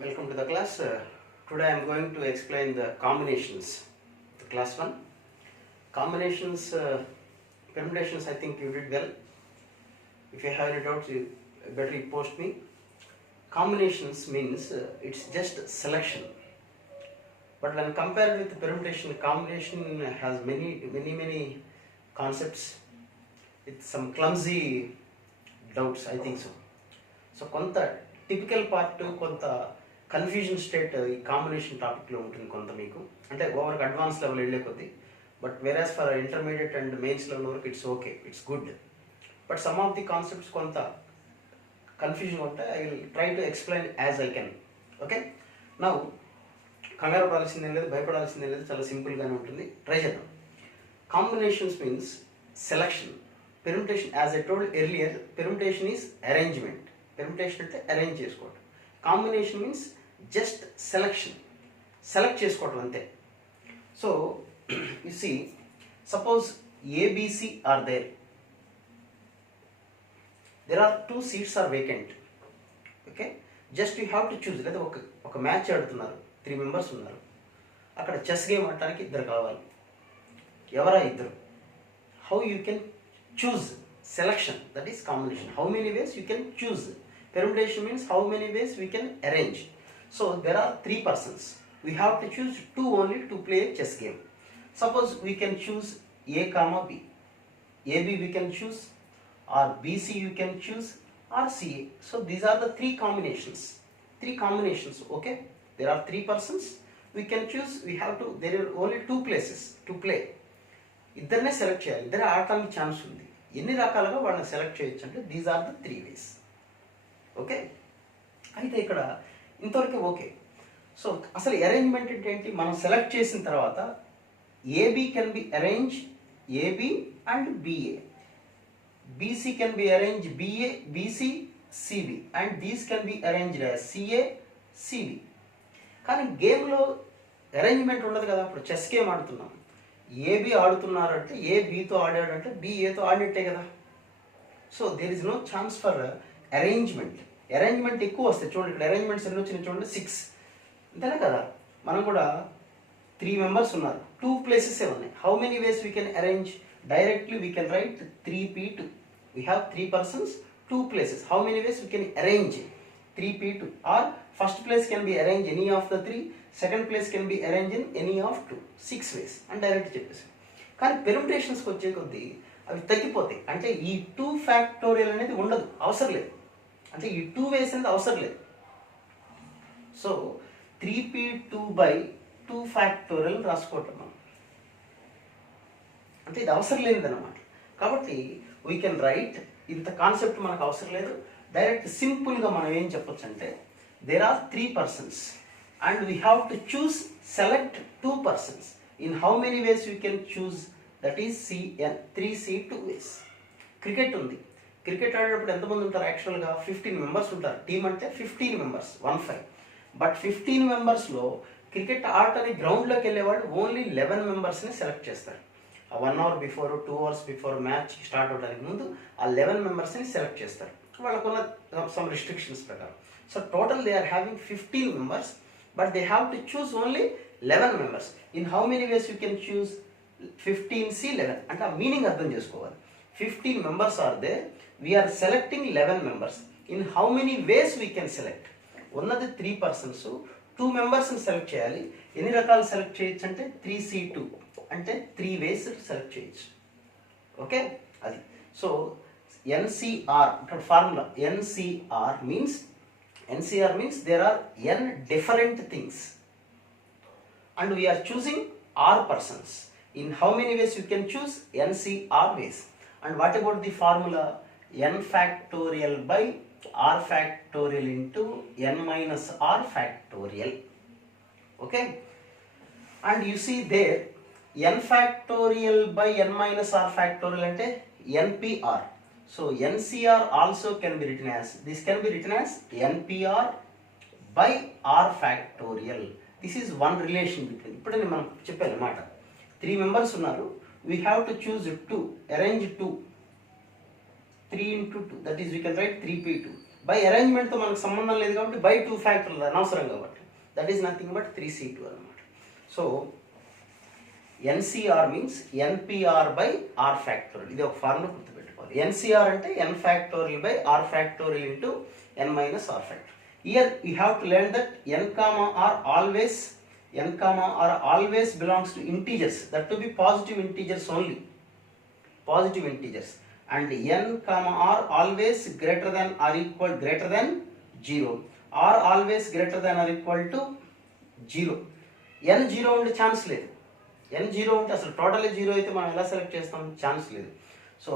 Welcome to the class. Today I am going to explain the combinations. The class 1. Combinations, permutations, I think you did well. If you have any doubts, you better post me. Combinations means it's just selection. But when compared with permutation, combination has many concepts with some clumsy doubts, I think so. So, కొంత typical part కొంత confusion state ఈ combination టాపిక్లో ఉంటుంది కొంత మీకు అంటే ఓవర్కి advance level వెళ్ళే కొద్దీ but whereas for intermediate and mains level వరకు it's okay, it's good. But some of the concepts కొంత కన్ఫ్యూజన్ ఉంటాయి. I will try to explain as I can. Okay, నా కంగారు పడాల్సిందేం లేదు, భయపడాల్సిందేం లేదు, చాలా సింపుల్గానే ఉంటుంది. ట్రై చేద్దాం. Combinations means selection. Permutation, as I told earlier, permutation is arrangement. Permutation అంటే అరేంజ్ చేసుకోవడం. Combination means just selection, select చేసుకోవడం అంతే. So you see, suppose ABC are there are 2 seats are vacant. Okay, just you have to choose. లేదా ఒక match ఆడుతున్నారు, 3 members ఉన్నారు. అక్కడ chess game ఆడటానికి 2 కావాలి. ఎవరా 2? How you can choose? Selection, that is combination. How many ways you can choose? Permutation means how many ways we can arrange. So there are 3 persons. We have to choose 2 only to play a chess game. Suppose we can choose A comma B. AB we can choose, or BC you can choose, or CA. So these are the 3 combinations. 3 combinations, okay? There are 3 persons. We can choose, we have to, there are only 2 places to play. ఇద్దరినే select చేయాలి. ఇద్దరే ఆడటానికి chance ఉంది. ఎన్ని రకాలుగా వాళ్ళని select చేయొచ్చు అంటే these are the 3 ways. Okay, అయితే ఇక్కడ ఇంతవరకు ఓకే. సో అసలు అరేంజ్మెంట్ ఏంటి? మనం సెలెక్ట్ చేసిన తర్వాత AB can be arrange AB and BA, BC can be arrange BA BC CB, and these can be arranged CA CB. కానీ గేమ్లో అరేంజ్మెంట్ ఉండదు కదా. ఇప్పుడు చెస్ గేమ్ ఆడుతున్నాం, ఏబి ఆడుతున్నారంటే ఏ బితో ఆడాడంటే బి ఏతో ఆడినట్టే కదా. So there is no chance for arrangement. Arrangement ఎక్కువ వస్తాయి. చూడండి ఇక్కడ అరేంజ్మెంట్స్ ఎన్ని వచ్చినాయి చూడండి, 6 అంతేనా కదా. మనం కూడా 3 members ఉన్నారు, 2 places ఉన్నాయి. How many ways we can arrange? Directly we can write 3p2. We have 3 persons, 2 places. How many ways we can arrange? 3p2. Or first place can be arrange any of the 3, second place can be arrange in any of 2. 6 ways అని direct చెప్పేసి. కానీ పెర్ముటేషన్స్కి వచ్చే కొద్దీ అవి తగ్గిపోతాయి. అంటే ఈ 2 factorial అనేది ఉండదు, అవసరం లేదు. అంటే ఈ 2 ways అనేది అవసరం లేదు. సో 3p2/2 factorial రాసుకోవటం మనం, అంటే ఇది అవసరం లేదన్నమాట. కాబట్టి వీ కెన్ రైట్, ఇంత కాన్సెప్ట్ మనకు అవసరం లేదు. డైరెక్ట్ సింపుల్గా మనం ఏం చెప్పొచ్చు అంటే there are 3 persons and we have to choose, select 2 persons. In how many ways we can choose? That is CN, 3C2 ways. Cricket ఉంది, క్రికెట్ ఆడేటప్పుడు ఎంతమంది ఉంటారు? యాక్చువల్గా 15 members ఉంటారు. టీమ్ అంటే 15 members, 1-5. బట్ 15 membersలో క్రికెట్ ఆడటానికి గ్రౌండ్లోకి వెళ్ళేవాడు ఓన్లీ 11 membersని సెలెక్ట్ చేస్తారు. 1 hour before, 2 hours before match start అవడానికి ముందు ఆ 11 membersని సెలెక్ట్ చేస్తారు వాళ్ళకున్న సమ్ రిస్ట్రిక్షన్స్ ప్రకారం. So total they are having 15 members, but they have to choose only 11 members. In how many ways you can choose? 15C11. అంటే ఆ మీనింగ్ అర్థం చేసుకోవాలి. 15 members are there, we are selecting 11 members. In how many ways we can select? ఉన్నది 3 persons, 2 membersని select చేయాలి. ఎన్ని రకాలు select చేయొచ్చు అంటే 3C2, అంటే 3 ways సెలెక్ట్ చేయొచ్చు. ఓకే, అది. సో NCR ఇక్కడ formula. NCR means there are n different things and we are choosing r persons. In how many ways you can choose? NCR ways. And what about the formula? n factorial by r factorial into n minus r factorial. Okay, and you see there n factorial by n minus r factorial ante npr. So NCR also can be written as, this can be written as NPR by R factorial. This is one relation between. ఇప్పుడు నేను మనం చెప్పాను అన్నమాట, 3 members ఉన్నారు, we have to choose 2, arrange 2, 3 into 2, that is we can write 3p2. By అరేంజ్మెంట్తో మనకు సంబంధం లేదు కాబట్టి బై 2 ఫ్యాక్టర్లు అనవసరం కాబట్టి that is nothing but 3C2 అనమాట. So nCr means nPr by r factorial. ఇది ఒక ఫార్ములా గుర్తుపెట్టుకోవాలి. ఎన్సిఆర్ అంటే n factorial by r factorial into n minus r factorial. Here you have to learn that n comma r always belongs to integers, that to be positive integers only, positive integers, and n comma r always greater than 0, r always greater than or equal to 0. n 0 ఉండే chance లేదు. n 0 ఉంటే అసలు total 0 అయితే మనం ఎలా select చేస్తాం? Chance లేదు. So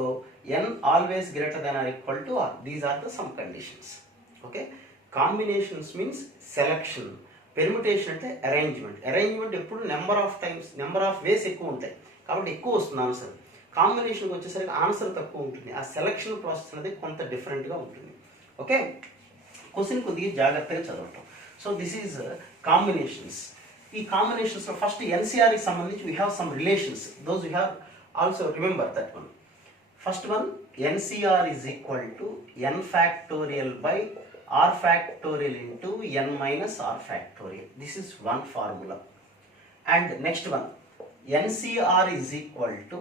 n always greater than or equal to r. These are the some conditions. Okay. Combinations means selection, permutation అంటే అరేంజ్మెంట్. అరేంజ్మెంట్ ఎప్పుడు number of times, number of ways ఎక్కువ ఉంటాయి కాబట్టి ఎక్కువ వస్తుంది ఆన్సర్. కాంబినేషన్కి వచ్చేసరికి ఆన్సర్ తక్కువ ఉంటుంది. ఆ సెలెక్షన్ ప్రాసెస్ అనేది కొంత డిఫరెంట్గా ఉంటుంది. ఓకే, క్వశ్చన్ కొద్దిగా జాగ్రత్తగా చదవటం. So this is combinations. ఈ కాంబినేషన్స్లో ఫస్ట్ ఎన్సీఆర్కి సంబంధించి we have some relations, those you have also remember that one. First one, nCr is equal to n factorial by r factorial into n minus r factorial. This is one formula. And next one, NCR is equal to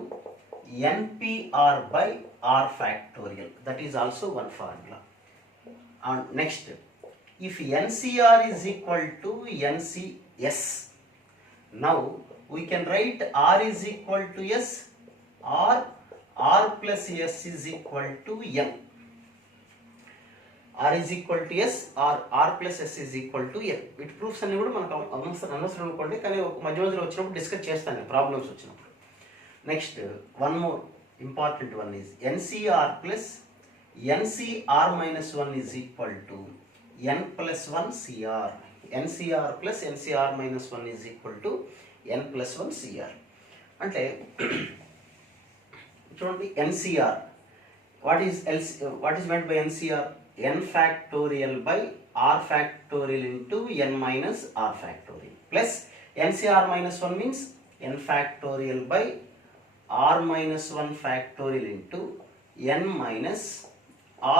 NPR by r factorial. That is also one formula. And next, if NCR is equal to NCS, now we can write r is equal to s or r plus s is equal to n. r is equal to s or r plus s is equal to n. వీటి proofs అన్ని కూడా మనకు అనవసరం అనుకోండి, కానీ ఒక మధ్య మధ్యలో వచ్చినప్పుడు డిస్కస్ చేస్తాను ప్రాబ్లమ్స్ వచ్చినప్పుడు. Next one more important one is nCr plus nCr minus 1 is equal to n plus 1 Cr. NCr plus nCr minus 1 is equal to n plus 1 Cr. అంటే చూడండి, nCr, what is meant by nCr? n factorial by r factorial into n minus r factorial plus NCR minus 1 means n factorial by r minus 1 factorial into n minus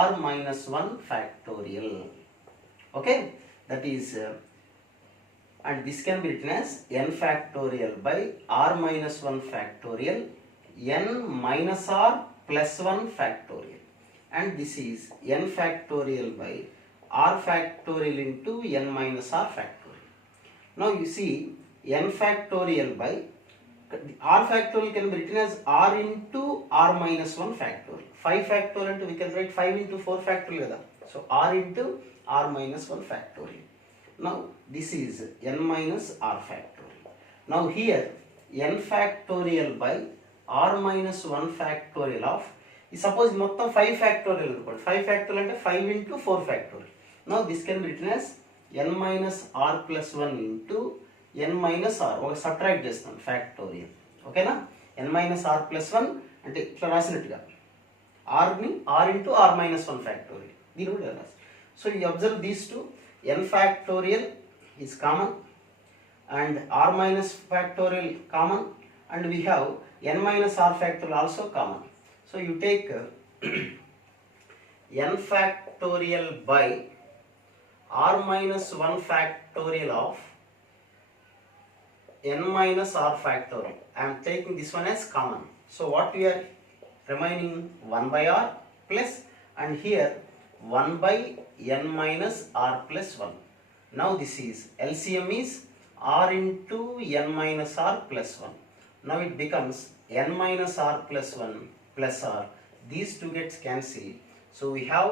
r minus 1 factorial. Okay, that is and this can be written as n factorial by r minus 1 factorial n minus r plus 1 factorial. And this is n factorial by r factorial into n minus r factorial. Now you see n factorial by r factorial can be written as r into r minus 1 factorial. 5 factorial into we can write 5 into 4 factorial. So r into r minus 1 factorial. Now this is n minus r factorial. Now here n factorial by r minus 1 factorial of, suppose మొత్తం 5 factorial అనుకోండి. 5 factorial అంటే 5 into 4 factorial. Now this can be written as n minus r plus 1 into n minus r. ఒక subtract చేస్తాం factorial. ఓకేనా? n minus r plus 1 అంటే ఇట్లా రాసినట్టుగా r into r minus 1 factorial. దీని కూడా రాసి. So you observe these to n factorial is common and r minus factorial common, and we have n minus r factorial also common. So you take n factorial by r minus 1 factorial of n minus r factorial. I am taking this one as common. So what we are remaining 1 by r plus, and here 1 by n minus r plus 1. Now this is LCM is r into n minus r plus 1. Now it becomes n minus r plus 1 plus r. These two gets cancelled. So we have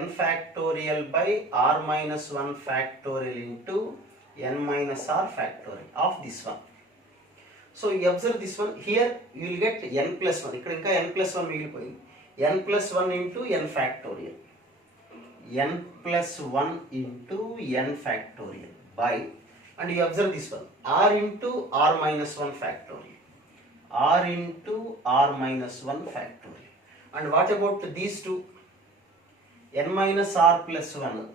n factorial by r minus 1 factorial into n minus r factorial of this one. So you observe this one. Here you will get n plus 1. ఇక్కడ ఇంకా n plus 1 మిగిలిపోయింది. n plus 1 into n factorial. n plus 1 into n factorial by, and you observe this one, r into r minus 1 factorial. r into r minus 1 factorial. And what about these two? n minus r plus 1,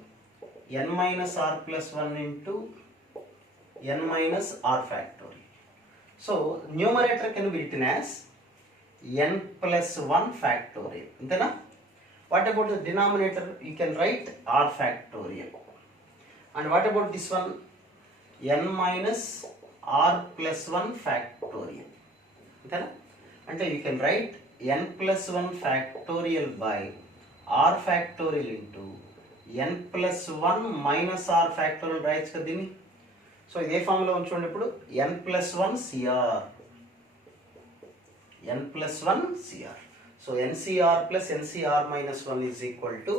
n minus r plus 1 into n minus r factorial. So numerator can be written as n plus 1 factorial. Intena? What about the denominator? You can write r factorial. And what about this one? n minus r plus 1 factorial. Okay? And you can write n plus 1 factorial by r factorial into n plus 1 minus r factorial రాయొచ్చు కదా దీన్ని. So ఇదే formula ఉంచుకోండి ఇప్పుడు n plus 1 cr. n plus 1 cr. So ncr plus ncr minus 1 is equal to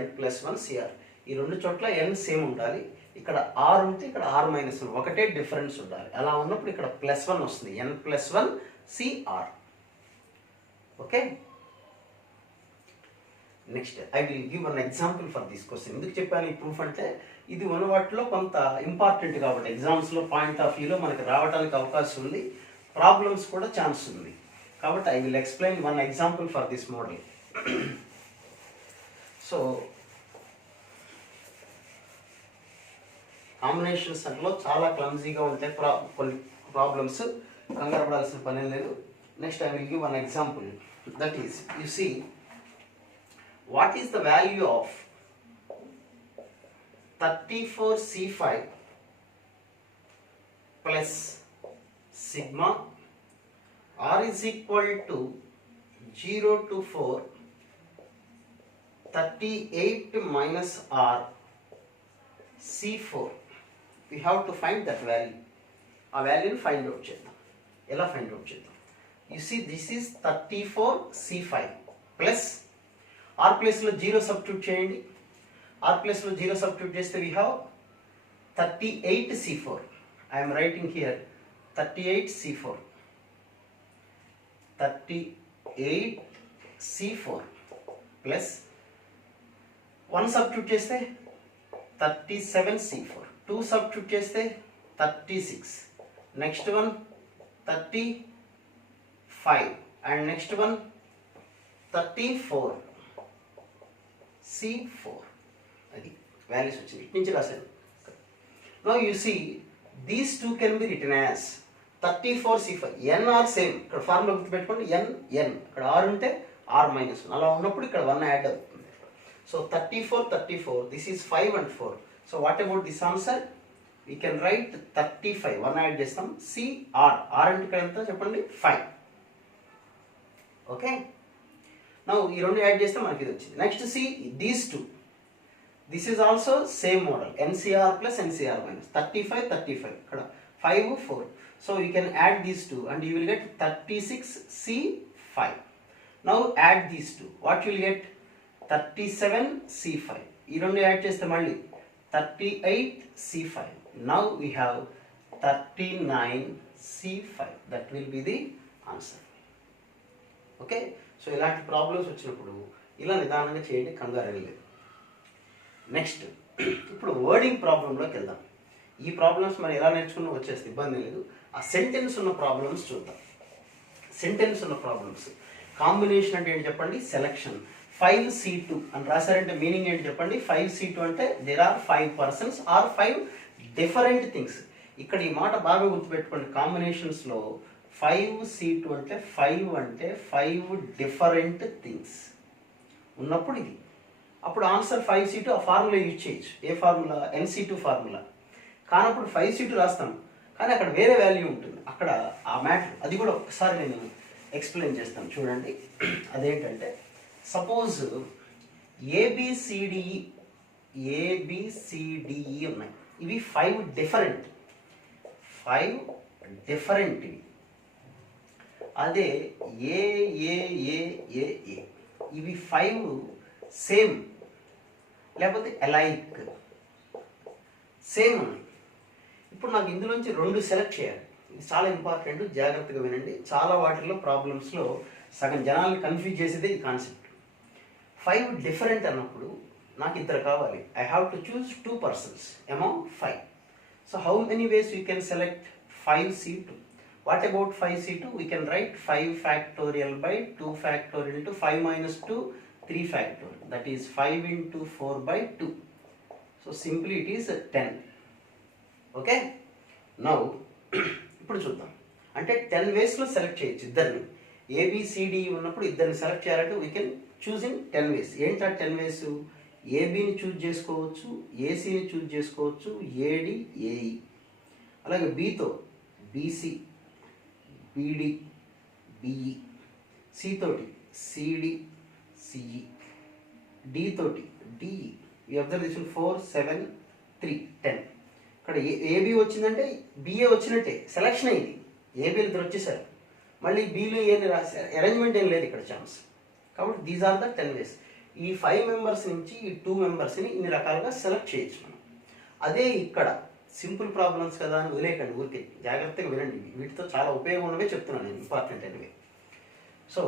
n plus 1 cr. ఈ రెండు చోట్ల n same ఉండాలి. ఇక్కడ r ఉంటే ఇక్కడ r minus 1 ఒకటే డిఫరెన్స్ ఉండాలి. అలా ఉన్నప్పుడు ఇక్కడ ప్లస్ 1 వస్తుంది. n plus 1 cr. Okay, next I will give an example for this question. ఎందుకు చెప్పాను ఈ ప్రూఫ్ అంటే ఇది ఉన్న వాటిలో కొంత ఇంపార్టెంట్ కాబట్టి ఎగ్జామ్స్లో పాయింట్ ఆఫ్ వ్యూలో మనకి రావడానికి అవకాశం ఉంది, ప్రాబ్లమ్స్ కూడా ఛాన్స్ ఉంది. కాబట్టి I will explain one example for this model. So combinations అందులో చాలా క్లమ్జీగా ఉంటాయి, కొన్ని ప్రాబ్లమ్స్ కంగారు పడాల్సిన పని లేదు. Next I will give one example. That is you see what is the value of 34c5 plus sigma r is equal to 0 to 4 38 minus r c4. We have to find that value. ఆ వాల్యూని find out చేద్దాం. ఎలా find out చేద్దాం? You see this is 34c5 plus r ప్లేస్లో 0 substitute చేయండి. r ప్లేస్లో 0 substitute చేస్తే we have 38c4. I am writing here 38c4. 38c4 plus 1 substitute చేస్తే 37c4. 2 సబ్స్టిట్యూట్ చేస్తే 36. Next one 35 and next one 34. C4. అది values వచ్చింది. ఇటు నుంచి రాశాను. Now you see these two can be written as 34c5. n are same. ఇక్కడ formula గుర్తుపెట్టుకోండి, n ఇక్కడ r ఉంటే r minus 1 అలా ఉన్నప్పుడు ఇక్కడ 1 యాడ్ అవుతుంది. So 34 this is 5 and 4. So what about this answer? We can right 35. 1 add చేస్తాం. cr అంటే ఇక్కడ ఎంత చెప్పండి? 5. ఓకే, నౌ ఈ రెండు యాడ్ చేస్తే మనకి ఇది వచ్చింది. Next see these two. This is also same model, NCR plus nCr minus 35 ఇక్కడ 5 4. So you can add these two and you will get 36c5. Now add these two, what you will get 37c5. ఈ రెండు add చేస్తే మళ్ళీ 38c5. Now we have 39c5. That will be the answer. Okay, so ఇలాంటి problems వచ్చినప్పుడు ఇలా నిదానంగా చేయండి, కంగారు లేదు. నెక్స్ట్ ఇప్పుడు వర్డింగ్ ప్రాబ్లంలోకి వెళ్దాం. ఈ ప్రాబ్లమ్స్ మనం ఎలా నేర్చుకున్నా వచ్చేస్తే ఇబ్బంది లేదు. ఆ సెంటెన్స్ ఉన్న ప్రాబ్లమ్స్ చూద్దాం. సెంటెన్స్ ఉన్న ప్రాబ్లమ్స్ కాంబినేషన్ అంటే ఏంటి చెప్పండి? సెలెక్షన్. 5c2 అని రాశారంటే మీనింగ్ ఏంటి చెప్పండి? 5c2 అంటే there are 5 persons are 5 different things. ఇక్కడ ఈ మాట బాగా గుర్తుపెట్టుకోండి. కాంబినేషన్స్లో 5c2 అంటే 5 డిఫరెంట్ థింగ్స్ ఉన్నప్పుడు ఇది. అప్పుడు ఆన్సర్ 5c2. ఆ ఫార్ములా యూజ్ చేయొచ్చు. ఏ ఫార్ములా? NC2 formula. కానప్పుడు 5c2 రాస్తాం, కానీ అక్కడ వేరే వాల్యూ ఉంటుంది. అక్కడ ఆ మ్యాటర్ అది కూడా ఒకసారి నేను ఎక్స్ప్లెయిన్ చేస్తాను చూడండి. అదేంటంటే సపోజ్ ఏబిసిడిఈ ఉన్నాయి. ఇవి 5 డిఫరెంట్ ఇవి. అదే ఏఏఏఏఏ ఇవి 5 సేమ్ లేకపోతే అలైక్ సేమ్ ఉన్నాయి. ఇప్పుడు నాకు ఇందులోంచి 2 సెలెక్ట్ చేయాలి. ఇది చాలా ఇంపార్టెంట్, జాగ్రత్తగా వినండి. చాలా వాటిల్లో ప్రాబ్లమ్స్లో సగం జనాల్ని కన్ఫ్యూజ్ చేసేదే ఈ కాన్సెప్ట్. 5 డిఫరెంట్ అన్నప్పుడు నాకు ఇద్దరు కావాలి. I have to choose 2 persons among 5. So how many ways you can select 5c2? What about 5c2? We can write 5 factorial by 2 factorial into 5 minus 2, 3 factorial. That is 5 into 4 by 2. So simply it is 10. Okay? Now, ఇప్పుడు చూద్దాం. అంటే 10 వేస్లో select చేయొచ్చు ఇద్దరిని. ABCD ఉన్నప్పుడు ఇద్దరిని select చేయాలంటే we can choosing 10 వేస్. ఏంటా 10 వేస్? ఏబిని choose చేసుకోవచ్చు, ఏసీని చూజ్ చేసుకోవచ్చు, ఏడి ఏఈ, అలాగే బితో బీసీ, బీడి, బిఈ, సి తోటి సిడి, సిఈ, డి తోటి డిఈ. ఈ అబ్జర్వ్ చేసిన 4, 7, 3, 10. ఇక్కడ ఏబి వచ్చిందంటే బిఏ వచ్చినట్టే, సెలక్షన్ అయింది. ఏబీలు ఇద్దరు వచ్చేసారు, మళ్ళీ బీలు ఏం రాశారు, అరేంజ్మెంట్ ఏం లేదు ఇక్కడ ఛాన్స్. కాబట్టి దీస్ ఆర్ ద 10 వేస్. ఈ 5 మెంబర్స్ నుంచి ఈ 2 మెంబర్స్ని ఇన్ని రకాలుగా సెలెక్ట్ చేయొచ్చు మనం. అదే ఇక్కడ సింపుల్ ప్రాబ్లమ్స్ కదా అని వదిలేకండి, ఊరికే జాగ్రత్తగా వినండి. వీటితో చాలా ఉపయోగం ఉన్నవే చెప్తున్నాను నేను, ఇంపార్టెంట్ అనేవి. సో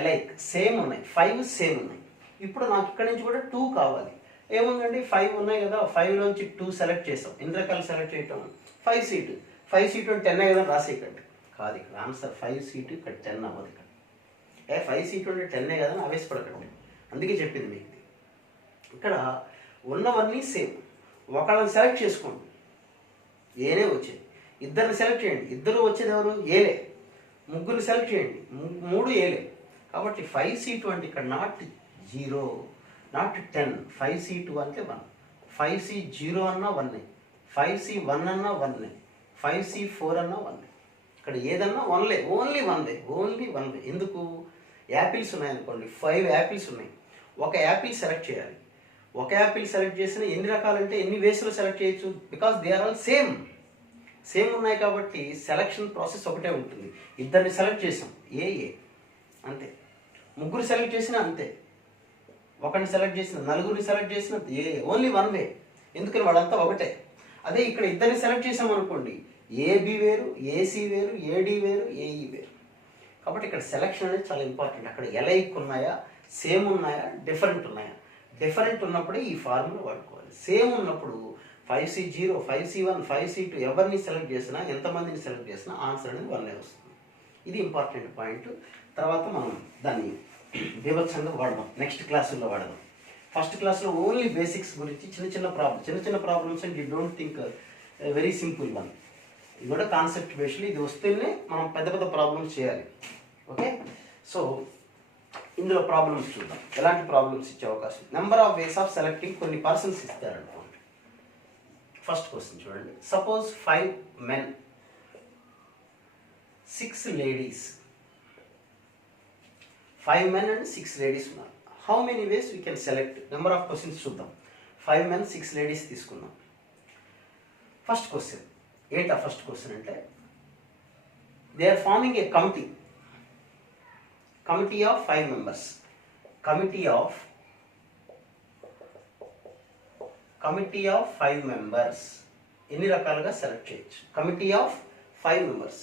ఎలైక్ సేమ్ ఉన్నాయి, 5 సేమ్ ఉన్నాయి. ఇప్పుడు నాకు ఇక్కడ నుంచి కూడా 2 కావాలి. ఏముందండి, 5 ఉన్నాయి కదా, 5లోంచి 2 సెలెక్ట్ చేస్తాం. ఎన్ని రకాలు సెలెక్ట్ చేయటం? 5 సీటు 5 సీటు అంటే 10 కదా రాసేయకండి. కాదు, ఇక్కడ ఆన్సర్ 5 సీటు, ఇక్కడ 10 అవ్వదు. ఇక్కడ 5 సీటు అంటే 10 కదా అని ఆవేశపడకండి, అందుకే చెప్పింది మీకు. ఇక్కడ ఉన్నవన్నీ సేమ్. ఒకళ్ళని సెలెక్ట్ చేసుకోండి, ఏనే వచ్చేది. ఇద్దరిని సెలెక్ట్ చేయండి, ఇద్దరు వచ్చేది ఎవరు? ఏలే. ముగ్గురు సెలెక్ట్ చేయండి, 3 ఏలే. కాబట్టి 5 సీటు అంటే ఇక్కడ నాట్ 0, నాట్ 10. 5 సీటు అంటే 1, 5C 0 అన్నా 1, 5C 1 అన్నా 1, 5C 4 అన్నా 1. ఇక్కడ ఏదన్నా 1లే, ఓన్లీ 1 వే. ఎందుకు? యాపిల్స్ ఉన్నాయనుకోండి, 5 యాపిల్స్ ఉన్నాయి. ఒక యాపిల్ సెలెక్ట్ చేయాలి. ఒక యాపిల్ సెలెక్ట్ చేసిన ఎన్ని రకాలంటే ఎన్ని వేస్లో సెలెక్ట్ చేయొచ్చు? Because they are all same ఉన్నాయి కాబట్టి సెలక్షన్ ప్రాసెస్ ఒకటే ఉంటుంది. ఇద్దరిని సెలెక్ట్ చేసాం, ఏ అంతే. ముగ్గురు సెలెక్ట్ చేసినా అంతే. ఒకరిని సెలెక్ట్ చేసిన, నలుగురిని సెలెక్ట్ చేసిన ఓన్లీ 1 వే. ఎందుకని వాళ్ళంతా ఒకటే. అదే ఇక్కడ ఇద్దరిని సెలెక్ట్ చేసాం అనుకోండి, ఏబి వేరు, ఏసీ వేరు, ఏడి వేరు, ఏఈ వేరు. కాబట్టి ఇక్కడ సెలక్షన్ అనేది చాలా ఇంపార్టెంట్. అక్కడ ఎలైక్ ఉన్నాయా, సేమ్ ఉన్నాయా, డిఫరెంట్ ఉన్నాయా? డిఫరెంట్ ఉన్నప్పుడే ఈ ఫార్ములా వాడుకోవాలి. సేమ్ ఉన్నప్పుడు 5C 0, 5C 1, 5C 2 ఎవరిని సెలెక్ట్ చేసినా, ఎంతమందిని సెలెక్ట్ చేసినా ఆన్సర్ అనేది 1 వస్తుంది. ఇది ఇంపార్టెంట్ పాయింట్. తర్వాత మనం దాన్ని బీభత్సంగా వాడదాం, నెక్స్ట్ క్లాసుల్లో వాడదాం. ఫస్ట్ క్లాస్లో ఓన్లీ బేసిక్స్ గురించి చిన్న problems and you don't think very simple one. ఇది కూడా కాన్సెప్ట్ బేస్డ్. ఇది వస్తేనే మనం పెద్ద ప్రాబ్లమ్స్ చేయాలి. ఓకే, సో ఇందులో ప్రాబ్లమ్స్ చూద్దాం. ఎలాంటి ప్రాబ్లమ్స్ ఇచ్చే అవకాశం? Number of ways of selecting. కొన్ని పర్సన్స్ ఇస్తారనుకోండి. ఫస్ట్ క్వశ్చన్ చూడండి. Suppose 5 men, 6 ladies. 5 men and 6 ladies ఉన్నారు. How many ways we can select? Number of questions చూద్దాం. 5 men, 6 ladies తీసుకున్నాం. ఫస్ట్ క్వశ్చన్ ఏంటా? ఫస్ట్ క్వశ్చన్ అంటే they are forming a committee of 5 members. Committee of 5 members ఎన్ని రకాలుగా select చేయొచ్చు? Committee of 5 members.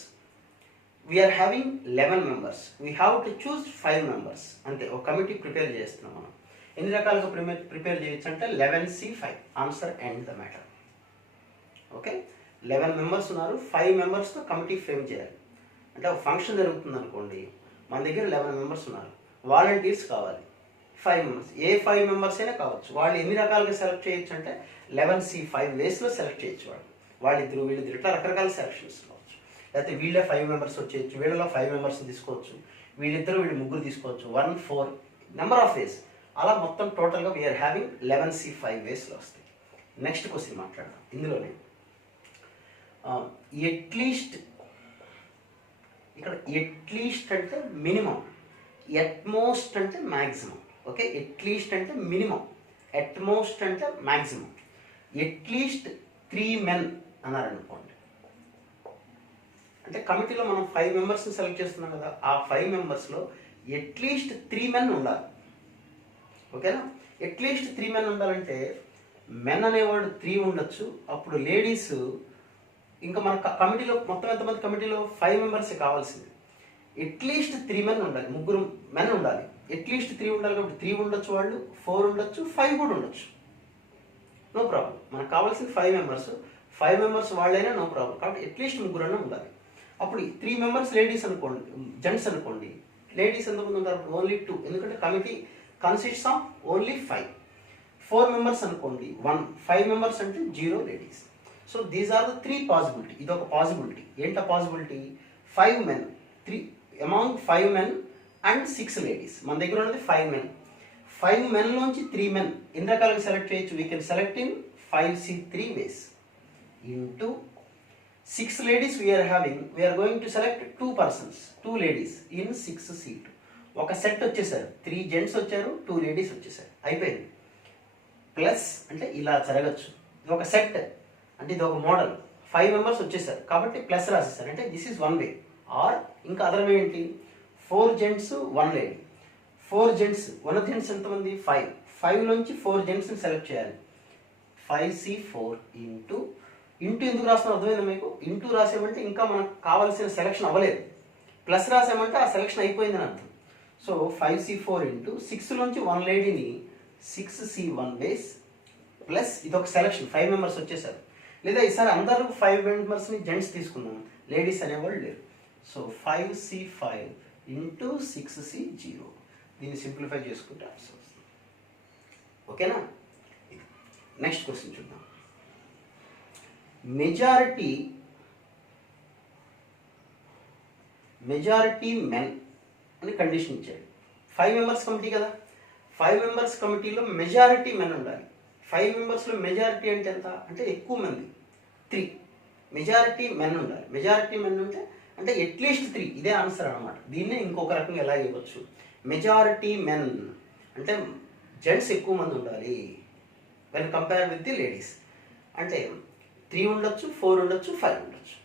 We are having 11 members. We have to choose 5 members. అంతే, ఒక committee prepare చేస్తున్నాం మనం. ఎన్ని రకాలుగా ప్రిపేర్ చేయొచ్చు అంటే 11C5. Answer end the matter. Okay, 11 members ఉన్నారు, 5 membersతో కమిటీ ఫ్రేమ్ చేయాలి. అంటే ఒక ఫంక్షన్ జరుగుతుంది అనుకోండి, మన దగ్గర 11 members ఉన్నారు, వాలంటీర్స్ కావాలి 5 members. ఏ 5 members అయినా కావచ్చు. వాళ్ళు ఎన్ని రకాలుగా సెలెక్ట్ చేయొచ్చు అంటే 11C5 వేస్లో సెలెక్ట్ చేయొచ్చు. వాళ్ళిద్దరు వీళ్ళిద్దరు ఇట్లా రకరకాల సెలక్షన్స్ కావచ్చు. లేకపోతే వీళ్ళే 5 members వచ్చేయచ్చు, వీళ్ళలో 5 members తీసుకోవచ్చు, వీళ్ళిద్దరు వీళ్ళు ముగ్గురు తీసుకోవచ్చు. 1, 4 నెంబర్ ఆఫ్ వేస్. అలా మొత్తం టోటల్గా వీఆర్ హ్యావింగ్ 11C5 వేస్లో వస్తాయి. నెక్స్ట్ క్వశ్చన్ మాట్లాడదాం. ఇందులోనే ఎట్లీస్ట్, ఇక్కడ ఎట్లీస్ట్ అంటే మినిమం, ఎట్మోస్ట్ అంటే మ్యాక్సిమం. ఓకే, ఎట్లీస్ట్ అంటే మినిమం, ఎట్మోస్ట్ అంటే మ్యాక్సిమం. ఎట్లీస్ట్ 3 men అన్నారనుకోండి, అంటే కమిటీలో మనం 5 membersని సెలెక్ట్ చేస్తున్నాం కదా, ఆ 5 membersలో ఎట్లీస్ట్ 3 men ఉండాలి. ఓకేనా? ఎట్లీస్ట్ 3 men ఉండాలంటే మెన్ అనేవాడు 3 ఉండొచ్చు. అప్పుడు లేడీస్ ఇంకా మన కమిటీలో మొత్తం ఎంతమంది? కమిటీలో 5 members కావాల్సింది. ఎట్లీస్ట్ 3 men ఉండాలి, 3 men ఉండాలి. ఎట్లీస్ట్ 3 ఉండాలి కాబట్టి 3 ఉండొచ్చు, వాళ్ళు 4 ఉండొచ్చు, 5 కూడా ఉండొచ్చు, నో ప్రాబ్లం. మనకు కావాల్సింది 5 members. 5 members వాళ్ళైనా నో ప్రాబ్లం. కాబట్టి అట్లీస్ట్ 3 అన్నా ఉండాలి. అప్పుడు 3 members లేడీస్ అనుకోండి, జెంట్స్ అనుకోండి. లేడీస్ ఎంతమంది ఉంటారు? ఓన్లీ 2, ఎందుకంటే committee consists of only 5. 4 members అనుకోండి, 1. 5 members అంటే 0 ladies. So these are the 3 possibility. ఇది ఒక పాసిబిలిటీ. ఏంటో possibility? 5 men, 3 among 5 men and 6 ladies. మన దగ్గర ఉన్నది 5 men. 5 మెన్లోంచి 3 మెన్ ఎన్ని రకాలుగా సెలెక్ట్ చేయొచ్చు? We can select in 5C3 ways. Into 6 ladies we are having, we are going to select 2 persons, 2 ladies in 6C2. ఒక సెట్ వచ్చేసారు, 3 gents వచ్చారు, 2 ladies వచ్చేసారు, అయిపోయింది. ప్లస్ అంటే ఇలా జరగచ్చు, ఇది ఒక సెట్ అంటే ఇది ఒక మోడల్, 5 మెంబర్స్ వచ్చేసారు కాబట్టి ప్లస్ రాసేసారు, అంటే this is one way. Or ఇంకా అదర్ వే ఏంటి? 4 జెంట్స్ 1 లేడీ, 4 జెంట్స్, 1 జెంట్స్ ఎంతమంది? 5, 5 నుంచి 4 జెంట్స్ని సెలెక్ట్ చేయాలి. 5C4 ఇంటూ ఎందుకు రాస్తాం అర్థమైందా మీకు? ఇంటూ రాసామంటే ఇంకా మనకు కావాల్సిన సెలెక్షన్ అవ్వలేదు, ప్లస్ రాసామంటే ఆ సెలెక్షన్ అయిపోయిందని అర్థం. సో 5C4 ఇంటూ 6 నుంచి 1 లేడీని 6C1 బేస్ ప్లస్ ఇది ఒక సెలెక్షన్, 5 మెంబర్స్ వచ్చేసారు. లేదా ఈసారి అందరూ 5 మెంబర్స్ని జెంట్స్ తీసుకుందాం, లేడీస్ అనేవాళ్ళు లేరు. సో 5C5 ఇంటూ 6C0, దీన్ని సింప్లిఫై చేసుకుంటే ఆన్సర్ వస్తుంది. ఓకేనా? నెక్స్ట్ క్వశ్చన్ చూద్దాం. మెజారిటీ మెన్ అని కండిషన్ ఇచ్చాడు. 5 మెంబర్స్ కమిటీ కదా, 5 మెంబర్స్ కమిటీలో మెజారిటీ మెన్ ఉండాలి. 5 మెంబర్స్లో మెజారిటీ అంటే ఎంత? అంటే ఎక్కువ మంది 3 మెజారిటీ మెన్ ఉండాలి. మెజారిటీ మెన్ అంటే అట్లీస్ట్ 3, ఇదే ఆన్సర్ అనమాట. దీన్నే ఇంకొక రకంగా ఎలా ఇవ్వచ్చు? మెజారిటీ మెన్ అంటే జెంట్స్ ఎక్కువ మంది ఉండాలి when compare with the ladies. అంటే 3 ఉండొచ్చు, 4 ఉండొచ్చు, 5 ఉండొచ్చు.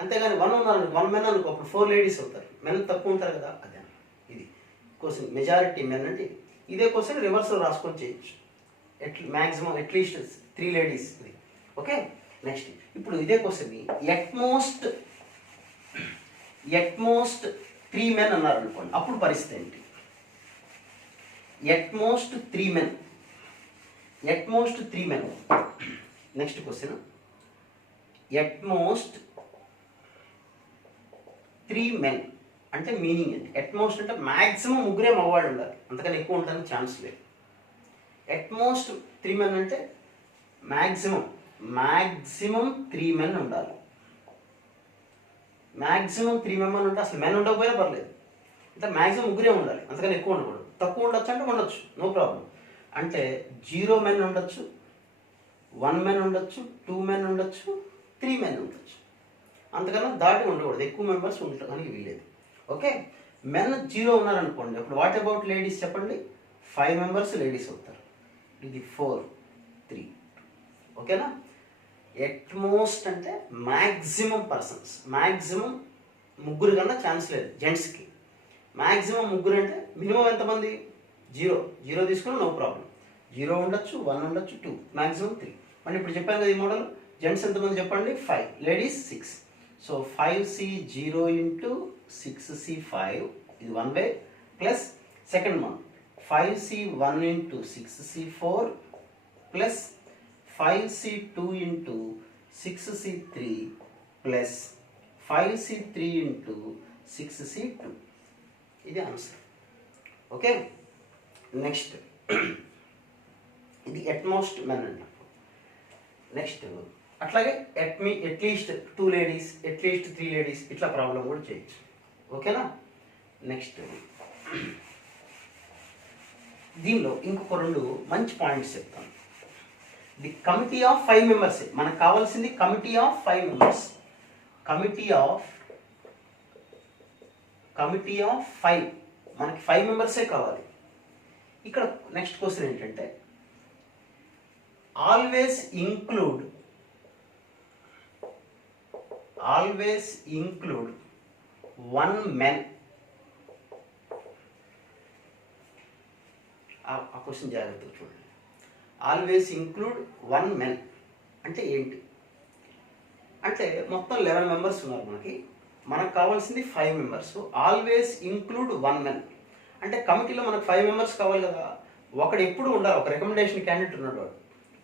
అంతేగాని 1 ఉన్నారు, 1 మెన్ అనుకో, అప్పుడు 4 లేడీస్ అవుతారు, మెన్ తక్కువ ఉంటారు కదా. అదే ఇది క్వశ్చన్, మెజారిటీ మెన్ అంటే ఇదే క్వశ్చన్ రివర్స్లో రాసుకొని చేయొచ్చు. మ్యాక్సిమం అట్లీస్ట్ 3 లేడీస్ ఇది. ఓకే, నెక్స్ట్ ఇప్పుడు ఇదే క్వశ్చన్ని ఎట్మోస్ట్ 3 మెన్ అన్నారు అనుకోండి, అప్పుడు పరిస్థితి ఏంటి? Utmost 3 men. Next question, utmost 3 men అంటే మీనింగ్ ఏంటి? ఎట్మోస్ట్ అంటే మ్యాక్సిమం ముగ్గురే మగవాళ్ళు ఉండాలి, అంతకని ఎక్కువ ఉండడానికి ఛాన్స్ లేదు. ఎట్మోస్ట్ 3 మెన్ అంటే మ్యాక్సిమం 3 మెన్ ఉండాలి. మ్యాక్సిమం 3 మెంబర్ ఉంటే అసలు మెన్ ఉండకపోయినా పర్లేదు, అంటే మ్యాక్సిమం ముగ్గురే ఉండాలి, అంతకని ఎక్కువ ఉండకూడదు. తక్కువ ఉండొచ్చు అంటే ఉండొచ్చు, నో ప్రాబ్లం. అంటే 0 మెన్ ఉండొచ్చు, 1 మెన్ ఉండొచ్చు, 2 మెన్ ఉండొచ్చు, 3 మెన్ ఉండొచ్చు, అంతకన్నా దాటి ఉండకూడదు, ఎక్కువ మెంబర్స్ ఉండడానికి వీలేదు. ఓకే, మెన్ 0 ఉన్నారనుకోండి, అప్పుడు వాట్ అబౌట్ లేడీస్ చెప్పండి? 5 మెంబర్స్ లేడీస్ అవుతారు, ఇది 4, 3. ఓకేనా? ఎట్మోస్ట్ అంటే మ్యాక్సిమం పర్సన్స్, మ్యాక్సిమం ముగ్గురు కన్నా ఛాన్స్ లేదు జెంట్స్కి. మ్యాక్సిమం ముగ్గురు అంటే మినిమం ఎంతమంది? 0 తీసుకుని నో ప్రాబ్లం, 0 ఉండొచ్చు, 1 ఉండొచ్చు, 2, మ్యాక్సిమం 3. మళ్ళీ ఇప్పుడు చెప్పాను కదా ఈ మోడల్, జెంట్స్ ఎంతమంది చెప్పండి? 5, ladies 6. So 5C0 into 6C5, ఇది 1 way, plus second one 5C1 into 6C4 plus 5C2 into 6C3 plus 5C3 into 6C2, ఇది ఆన్సర్. ఓకే, నెక్స్ట్ ఇది ఎట్మోస్ట్ మెన్ అండి. నెక్స్ట్ అట్లాగే అట్లీస్ట్ 2 లేడీస్, అట్లీస్ట్ 3 లేడీస్, ఇట్లా problem కూడా చేయొచ్చు. ఓకేనా? Next దీనిలో ఇంకొక 2 మంచి పాయింట్స్ చెప్తాను. ది కమిటీ ఆఫ్ 5 మెంబర్స్, మనకు కావాల్సింది committee of 5 members. Committee of 5, మనకి 5 మెంబర్సే కావాలి. ఇక్కడ నెక్స్ట్ క్వశ్చన్ ఏంటంటే, ఆల్వేస్ ఇంక్లూడ్ 1 మెన్. ఆ క్వశ్చన్ జాగ్రత్తగా చూడండి. ఆల్వేస్ ఇంక్లూడ్ 1 మెన్ అంటే ఏంటి? అంటే మొత్తం 11 మెంబర్స్ ఉన్నారు మనకు కావాల్సింది 5 మెంబర్స్. ఆల్వేస్ ఇంక్లూడ్ 1 మెన్ అంటే కమిటీలో మనకు 5 మెంబర్స్ కావాలి కదా, ఒకడు ఎప్పుడు ఉండాలి, ఒక రికమెండేషన్ క్యాండిడేట్ ఉన్నాడు,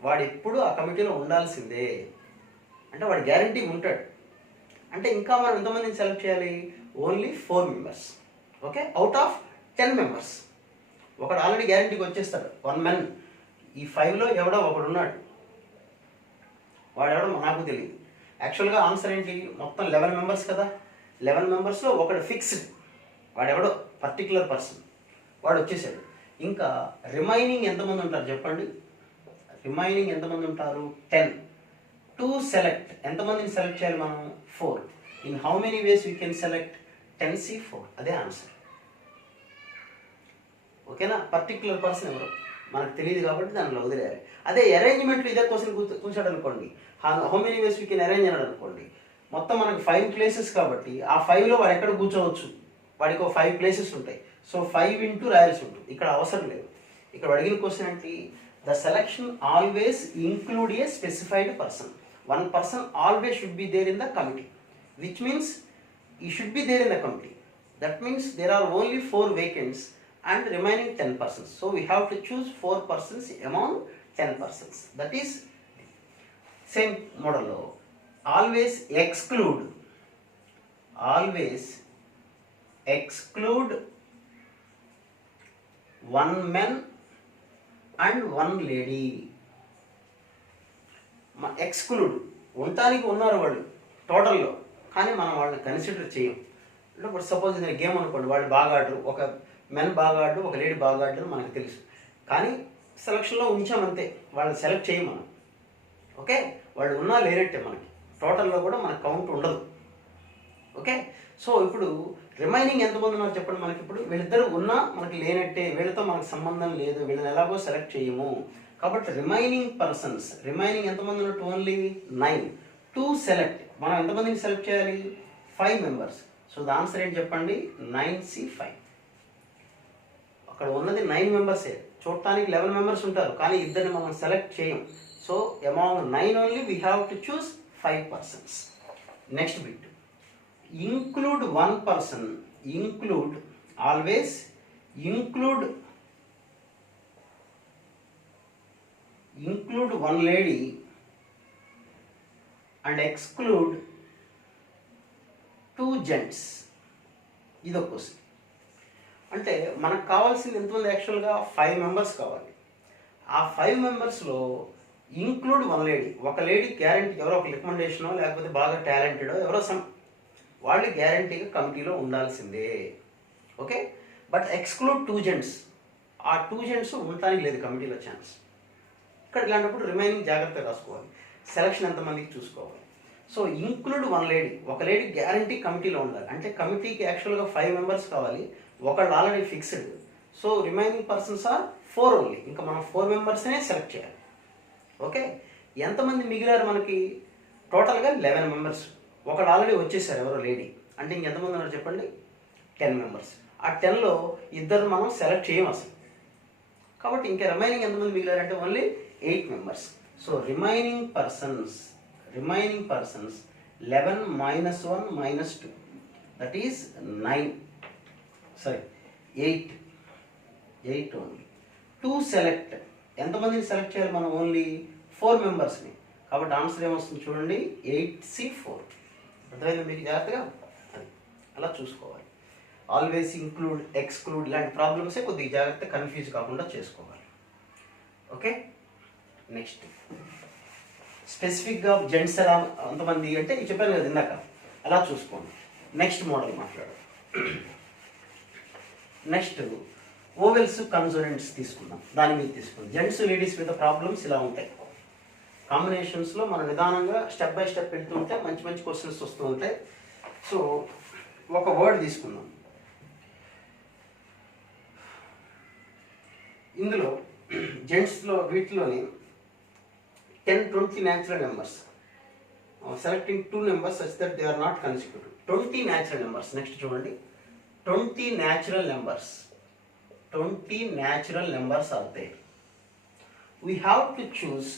వాడు ఎప్పుడు ఆ కమిటీలో ఉండాల్సిందే, అంటే వాడు గ్యారంటీ ఉంటాడు. అంటే ఇంకా మనం ఎంతమందిని సెలెక్ట్ చేయాలి? Only 4 members. Okay, out of 10 members. ఒకడు ఆల్రెడీ గ్యారంటీకి వచ్చేస్తాడు, 1 మెన్. ఈ 5లో ఎవడో ఒకడు ఉన్నాడు, వాడెవడో నాకు తెలియదు. యాక్చువల్గా ఆన్సర్ ఏంటి? మొత్తం 11 మెంబర్స్ కదా, 11 మెంబర్స్లో ఒకడు ఫిక్స్డ్, వాడెవడో పర్టికులర్ పర్సన్, వాడు వచ్చేసాడు. ఇంకా రిమైనింగ్ ఎంతమంది ఉంటారు చెప్పండి? రిమైనింగ్ ఎంతమంది ఉంటారు? 10. టు సెలెక్ట్ ఎంతమందిని సెలెక్ట్ చేయాలి మనం? 4. In how many ways we can select? 10C4. అదే ఆన్సర్. ఓకేనా? పర్టికులర్ పర్సన్ ఎవరు మనకు తెలియదు కాబట్టి దానిలో వదిలేయాలి. అదే అరేంజ్మెంట్లో ఇదే క్వశ్చన్ కూర్చాడు అనుకోండి, how many ways we can arrange అన్నాడు అనుకోండి, మొత్తం మనకు 5 ప్లేసెస్ కాబట్టి ఆ 5లో వాడు ఎక్కడ కూర్చోవచ్చు, వాడికి ఒక 5 ప్లేసెస్ ఉంటాయి. సో 5 ఇంటూ రాయాల్సి ఉంటుంది. ఇక్కడ అవసరం లేదు. ఇక్కడ అడిగిన క్వశ్చన్ ఏంటి? The selection always include a specified person. One person always should be there in the committee, which means E should be there in the committee. That means there are only 4 vacants and remaining 10 persons. So we have to choose 4 persons among 10 persons. That is same model lo always exclude 1 man and 1 lady. Exclude ఉండటానికి ఉన్నారు వాళ్ళు టోటల్లో, కానీ మనం వాళ్ళని consider చేయం. అంటే ఇప్పుడు suppose ఇది గేమ్ అనుకోండి, వాళ్ళు బాగా ఆడరు, ఒక మెన్ బాగా ఆడరు, ఒక లేడీ బాగా ఆడరు మనకు తెలుసు, కానీ సెలక్షన్లో ఉంచామంతే, వాళ్ళని సెలెక్ట్ చేయం మనం. ఓకే, వాళ్ళు ఉన్నా లేనట్టే, మనకి టోటల్లో కూడా మనకు కౌంట్ ఉండదు. ఓకే, సో ఇప్పుడు రిమైనింగ్ ఎంతమంది ఉన్నారు చెప్పండి మనకి? ఇప్పుడు వీళ్ళిద్దరు ఉన్నా మనకి లేనట్టే, వీళ్ళతో మనకు సంబంధం లేదు, వీళ్ళని ఎలాగో సెలెక్ట్ చేయము. కాబట్టి రిమైనింగ్ పర్సన్స్, రిమైనింగ్ ఎంతమంది ఉన్నట్టు? ఓన్లీ 9. టు సెలెక్ట్ మనం ఎంతమందిని సెలెక్ట్ చేయాలి? 5 మెంబర్స్. సో ద ఆన్సర్ ఏంటి చెప్పండి? 9C5. అక్కడ ఉన్నది 9 మెంబర్సే, చూడటానికి 11 మెంబర్స్ ఉంటారు, కానీ ఇద్దరిని మనం సెలెక్ట్ చేయం. So among 9 only we have to choose 5 persons. Next bit, include 1 person. Include always include 1 lady and exclude 2 gents. ఇది ఒక క్వశ్చన్. అంటే మనకు కావాల్సింది ఎంతమంది? యాక్చువల్గా 5 మెంబర్స్ కావాలి. ఆ 5 మెంబర్స్లో ఇంక్లూడ్ 1 లేడీ. ఒక లేడీ గ్యారంటీ, ఎవరో ఒక రికమెండేషనో లేకపోతే బాగా టాలెంటెడో ఎవరో వాళ్ళు గ్యారంటీగా కమిటీలో ఉండాల్సిందే. Okay, but exclude 2 gents. ఆ 2 జెంట్స్ ఉండటానికి లేదు కమిటీలో ఛాన్స్. ఇక్కడ ఇలాంటప్పుడు రిమైనింగ్ జాగ్రత్తగా రాసుకోవాలి, సెలక్షన్ ఎంతమందికి చూసుకోవాలి. సో ఇంక్లూడ్ 1 లేడీ, ఒక లేడీ గ్యారంటీ కమిటీలో ఉండాలి. అంటే కమిటీకి యాక్చువల్గా 5 మెంబర్స్ కావాలి, ఒకళ్ళు already fixed. So remaining persons are 4 only. ఇంకా మనం 4 మెంబర్స్నే సెలెక్ట్ చేయాలి. ఓకే, ఎంతమంది మిగిలారు మనకి? టోటల్గా 11 మెంబర్స్. ఒకళ్ళు ఆల్రెడీ వచ్చేసారు, ఎవరో లేడీ. అంటే ఇంకెంతమంది ఉన్నారు చెప్పండి? 10 మెంబర్స్. ఆ 10లో ఇద్దరు మనం సెలెక్ట్ చేయం అసలు. కాబట్టి ఇంకా రిమైనింగ్ ఎంతమంది మిగిలారంటే only 8 members. So remaining persons 11 minus 1 minus 2, that is 9. Sorry, 8 only. To select ఎంతమందిని సెలెక్ట్ చేయాలి మనం? ఓన్లీ 4 మెంబర్స్ని. కాబట్టి ఆన్సర్ ఏమొస్తుంది చూడండి? 8C4. అర్థమైంది మీకు? జాగ్రత్తగా అది అలా చూసుకోవాలి. ఆల్వేస్ ఇంక్లూడ్, ఎక్స్క్లూడ్ ఇలాంటి ప్రాబ్లమ్సే కొద్దిగా జాగ్రత్త, కన్ఫ్యూజ్ కాకుండా చేసుకోవాలి. ఓకే, నెక్స్ట్ స్పెసిఫిక్గా జెంట్స్ ఎలా అంతమంది అంటే చెప్పాను కదా ఇందాక, అలా చూసుకోండి. నెక్స్ట్ మోడల్ మాట్లాడు. నెక్స్ట్ ఓవెల్స్ కన్సోనెంట్స్ తీసుకుందాం. దాని మీద తీసుకుందాం. జెంట్స్ లేడీస్ మీద ప్రాబ్లమ్స్ ఇలా ఉంటాయి. కాంబినేషన్స్లో మనం నిదానంగా స్టెప్ బై స్టెప్ వెళ్తుంటే మంచి మంచి క్వశ్చన్స్ వస్తూ ఉంటాయి. సో ఒక వర్డ్ తీసుకుందాం. ఇందులో జెంట్స్లో వీటిలోని 10-20 natural numbers. Selecting 2 numbers such that they are not consecutive. 20 natural numbers. Next చూడండి. 20 natural numbers. 20 natural numbers are there. We have to choose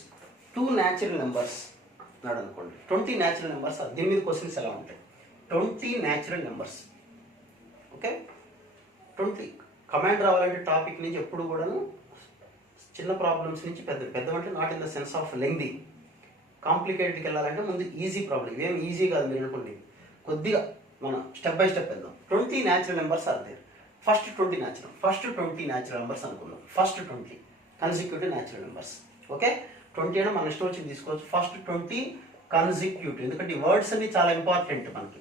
2 natural numbers. నాడు అనుకోండి 20 natural numbers are. దీని మీద క్వశ్చన్స్ ఎలా ఉంటాయి? 20 natural numbers. ఓకే, 20 command రావాలంటే topic నుంచి ఎప్పుడు కూడాను చిన్న ప్రాబ్లమ్స్ నుంచి పెద్దవంటే not in the sense of lengthy, కాంప్లికేటెడ్కి వెళ్ళాలంటే ముందు ఈజీ ప్రాబ్లం. ఇవేం ఈజీ కాదు మీరు అనుకోండి, కొద్దిగా మనం స్టెప్ బై స్టెప్ వెళ్దాం. 20 natural numbers are there. First 20 natural numbers అనుకుందాం. First 20 consecutive natural numbers. Okay, 20 అంటే మన ఇష్టం వచ్చి తీసుకోవచ్చు. ఫస్ట్ 20 కన్సిక్యూటివ్, ఎందుకంటే ఈ వర్డ్స్ అన్ని చాలా ఇంపార్టెంట్ మనకి.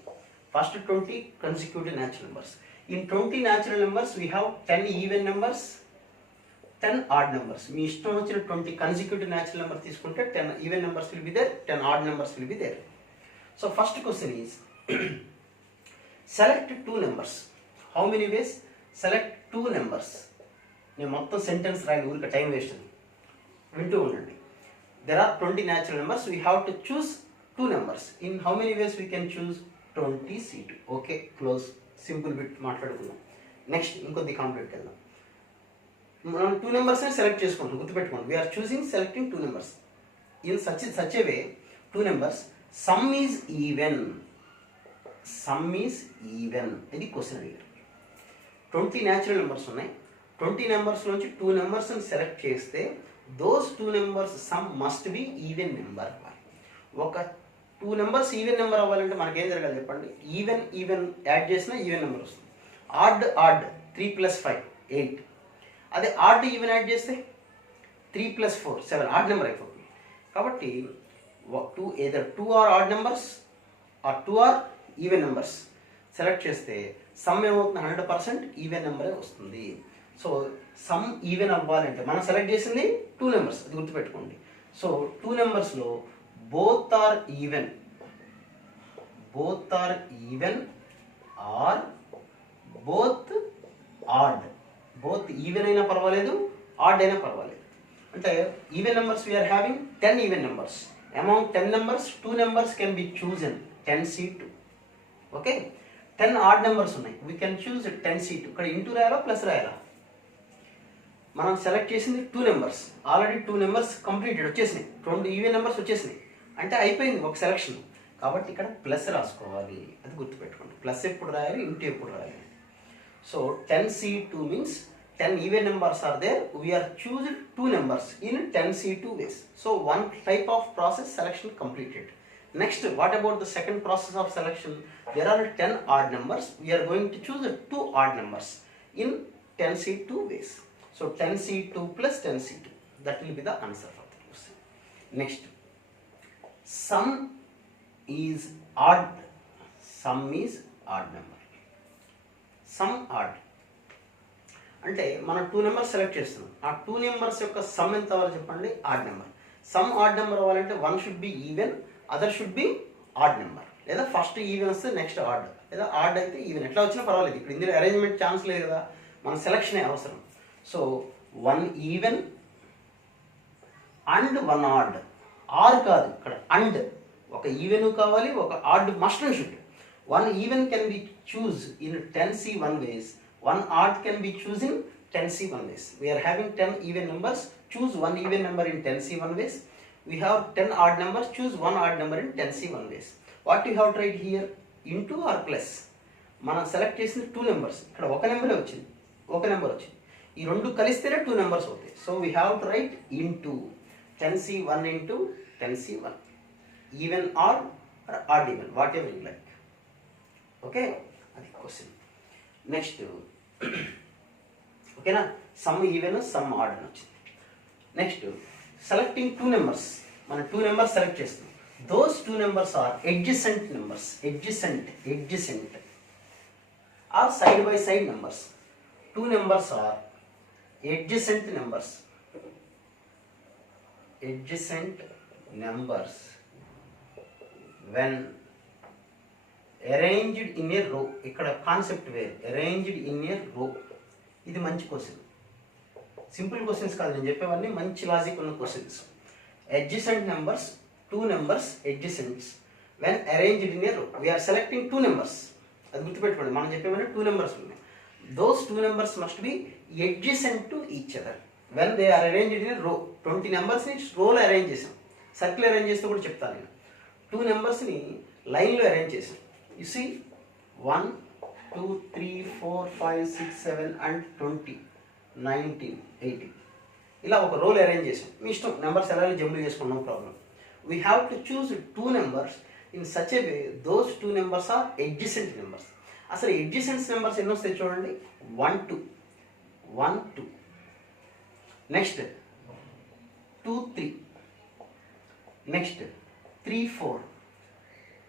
First 20 consecutive natural numbers. In 20 natural numbers we have 10 even numbers 10 odd numbers. మీ ఇష్టం వచ్చిన 20 consecutive natural number తీసుకుంటే 10 even numbers will be there, 10 odd numbers will be there. So first question is select two numbers. How many ways? Select two numbers. నేను మొత్తం sentence రాయని ఊరిక time waste అని వింటూ ఉండండి. There are 20 natural numbers. We have to choose two numbers. In how many ways we can choose? 20C2. Okay, close. Simple bit మాట్లాడుకుందాం. Next ఇంకొద్ది complete వెళ్దాం. మనం 2 నెంబర్స్ని సెలెక్ట్ చేసుకుంటాం, గుర్తుపెట్టుకోండి. We are choosing selecting 2 numbers in such a way 2 numbers sum is even. Sum is even ఇది question అడిగారు. 20 natural numbers ఉన్నాయి. 20 నెంబర్స్ నుంచి 2 నెంబర్స్ని సెలెక్ట్ చేస్తే those 2 numbers sum must be even number. ఒక 2 నెంబర్స్ ఈవెన్ నెంబర్ అవ్వాలంటే మనకేం జరగాలి చెప్పండి? ఈవెన్ యాడ్ చేసినా ఈవెన్ నెంబర్ వస్తుంది. ఆడ్ 3 + 5 8. అదే ఆడ్ ఈవెన్ యాడ్ చేస్తే 3 + 4 7 ఆడ్ నెంబర్ అయిపోతుంది. కాబట్టి either 2 or odd numbers or 2 or even numbers select చేస్తే సమ్ ఏమవుతుంది? 100% ఈవెన్ నెంబరే వస్తుంది. సో సమ్ ఈవెన్ అవ్వాలంటే మనం సెలెక్ట్ చేసింది 2 నెంబర్స్, అది గుర్తుపెట్టుకోండి. So 2 నెంబర్స్లో both are even or both odd. both even అయినా పర్వాలేదు, odd అయినా పర్వాలేదు. అంటే even numbers we are having 10 even numbers. Among 10 numbers 2 numbers can be chosen 10C2. Okay, 10 odd numbers ఉన్నాయి. We can choose 10C2. ఇక్కడ into రాయాలా plus రాయాలా? మనం select చేసింది 2 numbers. Already 2 numbers completed వచ్చేసినాయి, 2 ఈవెన్ నెంబర్స్ వచ్చేసినాయి. అంటే అయిపోయింది ఒక సెలెక్షన్. కాబట్టి ఇక్కడ ప్లస్ రాసుకోవాలి, అది గుర్తుపెట్టుకోండి. ప్లస్ ఎప్పుడు రాయాలి, ఇంటూ ఎప్పుడు రాయాలి. So 10C2 means 10 even numbers are there. We are choosing 2 numbers in 10C2 ways. So one type of process selection completed. Next, what about the second process of selection? There are 10 odd numbers. We are going to choose 2 odd numbers in 10C2 ways. So 10C2 plus 10C2. That will be the answer for the question. Next, sum is odd. Sum is odd number. Sum odd. అంటే మనం 2 numbers select చేస్తున్నాం. ఆ 2 numbers యొక్క some ఎంత అవ్వాలి చెప్పండి? Odd number. Sum odd number అవ్వాలంటే one should be even, other should be odd number. లేదా ఫస్ట్ ఈవెన్ వస్తే నెక్స్ట్ ఆడ్, లేదా ఆడ్ అయితే ఈవెన్, ఎట్లా వచ్చినా పర్వాలేదు. ఇప్పుడు ఇందులో అరేంజ్మెంట్ ఛాన్స్ లేదు కదా, మన సెలక్షనే అవసరం. So 1 even and 1 odd. Or కాదు ఇక్కడ, అండ్. ఒక ఈవెన్ కావాలి, ఒక odd must and should. 1 even can be choose in 10C1 ways. 1 odd can be chosen 10C1 ways. We are having 10 even numbers. Choose 1 even number in 10C1 ways. We have 10 odd numbers. Choose 1 odd number in 10C1 ways. What you have to write here? Into or plus. మనం select చేసిన 2 numbers. ఇక్కడ ఒక నెంబరే వచ్చింది, ఒక number వచ్చింది. ఈ రెండు కలిస్తేనే 2 నెంబర్స్ అవుతాయి. So we have to write into 10C1 into 10C1. Even or odd even, whatever you like. Okay, అది క్వశ్చన్. నెక్స్ట్ ఓకేనా, సమ్ ఈవెన్ సమ్ ఆడ్ అని వచ్చింది. Next selecting 2 numbers. మనం 2 నెంబర్స్ సెలెక్ట్ చేస్తున్నాం. Those 2 numbers are adjacent numbers. Adjacent are side by side numbers. 2 numbers are adjacent numbers. Adjacent numbers when arranged in a row. ఇక్కడ concept వేరు, arranged in a రో. ఇది మంచి question, simple questions కాదు నేను చెప్పేవన్నీ, మంచి లాజిక్ ఉన్న questions. Adjacent numbers, 2 numbers adjacents when arranged in a row. We are selecting 2 numbers, అది గుర్తుపెట్టుకోండి. మనం చెప్పేవన్నీ 2 నెంబర్స్ ఉన్నాయి. Those 2 numbers must be adjacent to each other when they are arranged in a row. 20 నెంబర్స్ని రోలో అరేంజ్ చేసాం. Circle arrange చేస్తే కూడా చెప్తాను నేను. 2 నెంబర్స్ని లైన్లో అరేంజ్ చేసాం. You see 1 2 3 4 5 6 7 and 20 19 18 ఇలా ఒక రోల్ అరేంజ్ చేసాం. మీ ఇష్టం, నెంబర్స్ ఎలా జంబుల్ చేసుకోండి, no problem. We have to choose 2 numbers in such a way those 2 numbers are adjacent numbers. అసలు ఎడ్జసెంట్ నెంబర్స్ ఎన్ని వస్తాయి చూడండి. 1 2 next 2 3 next 3 4.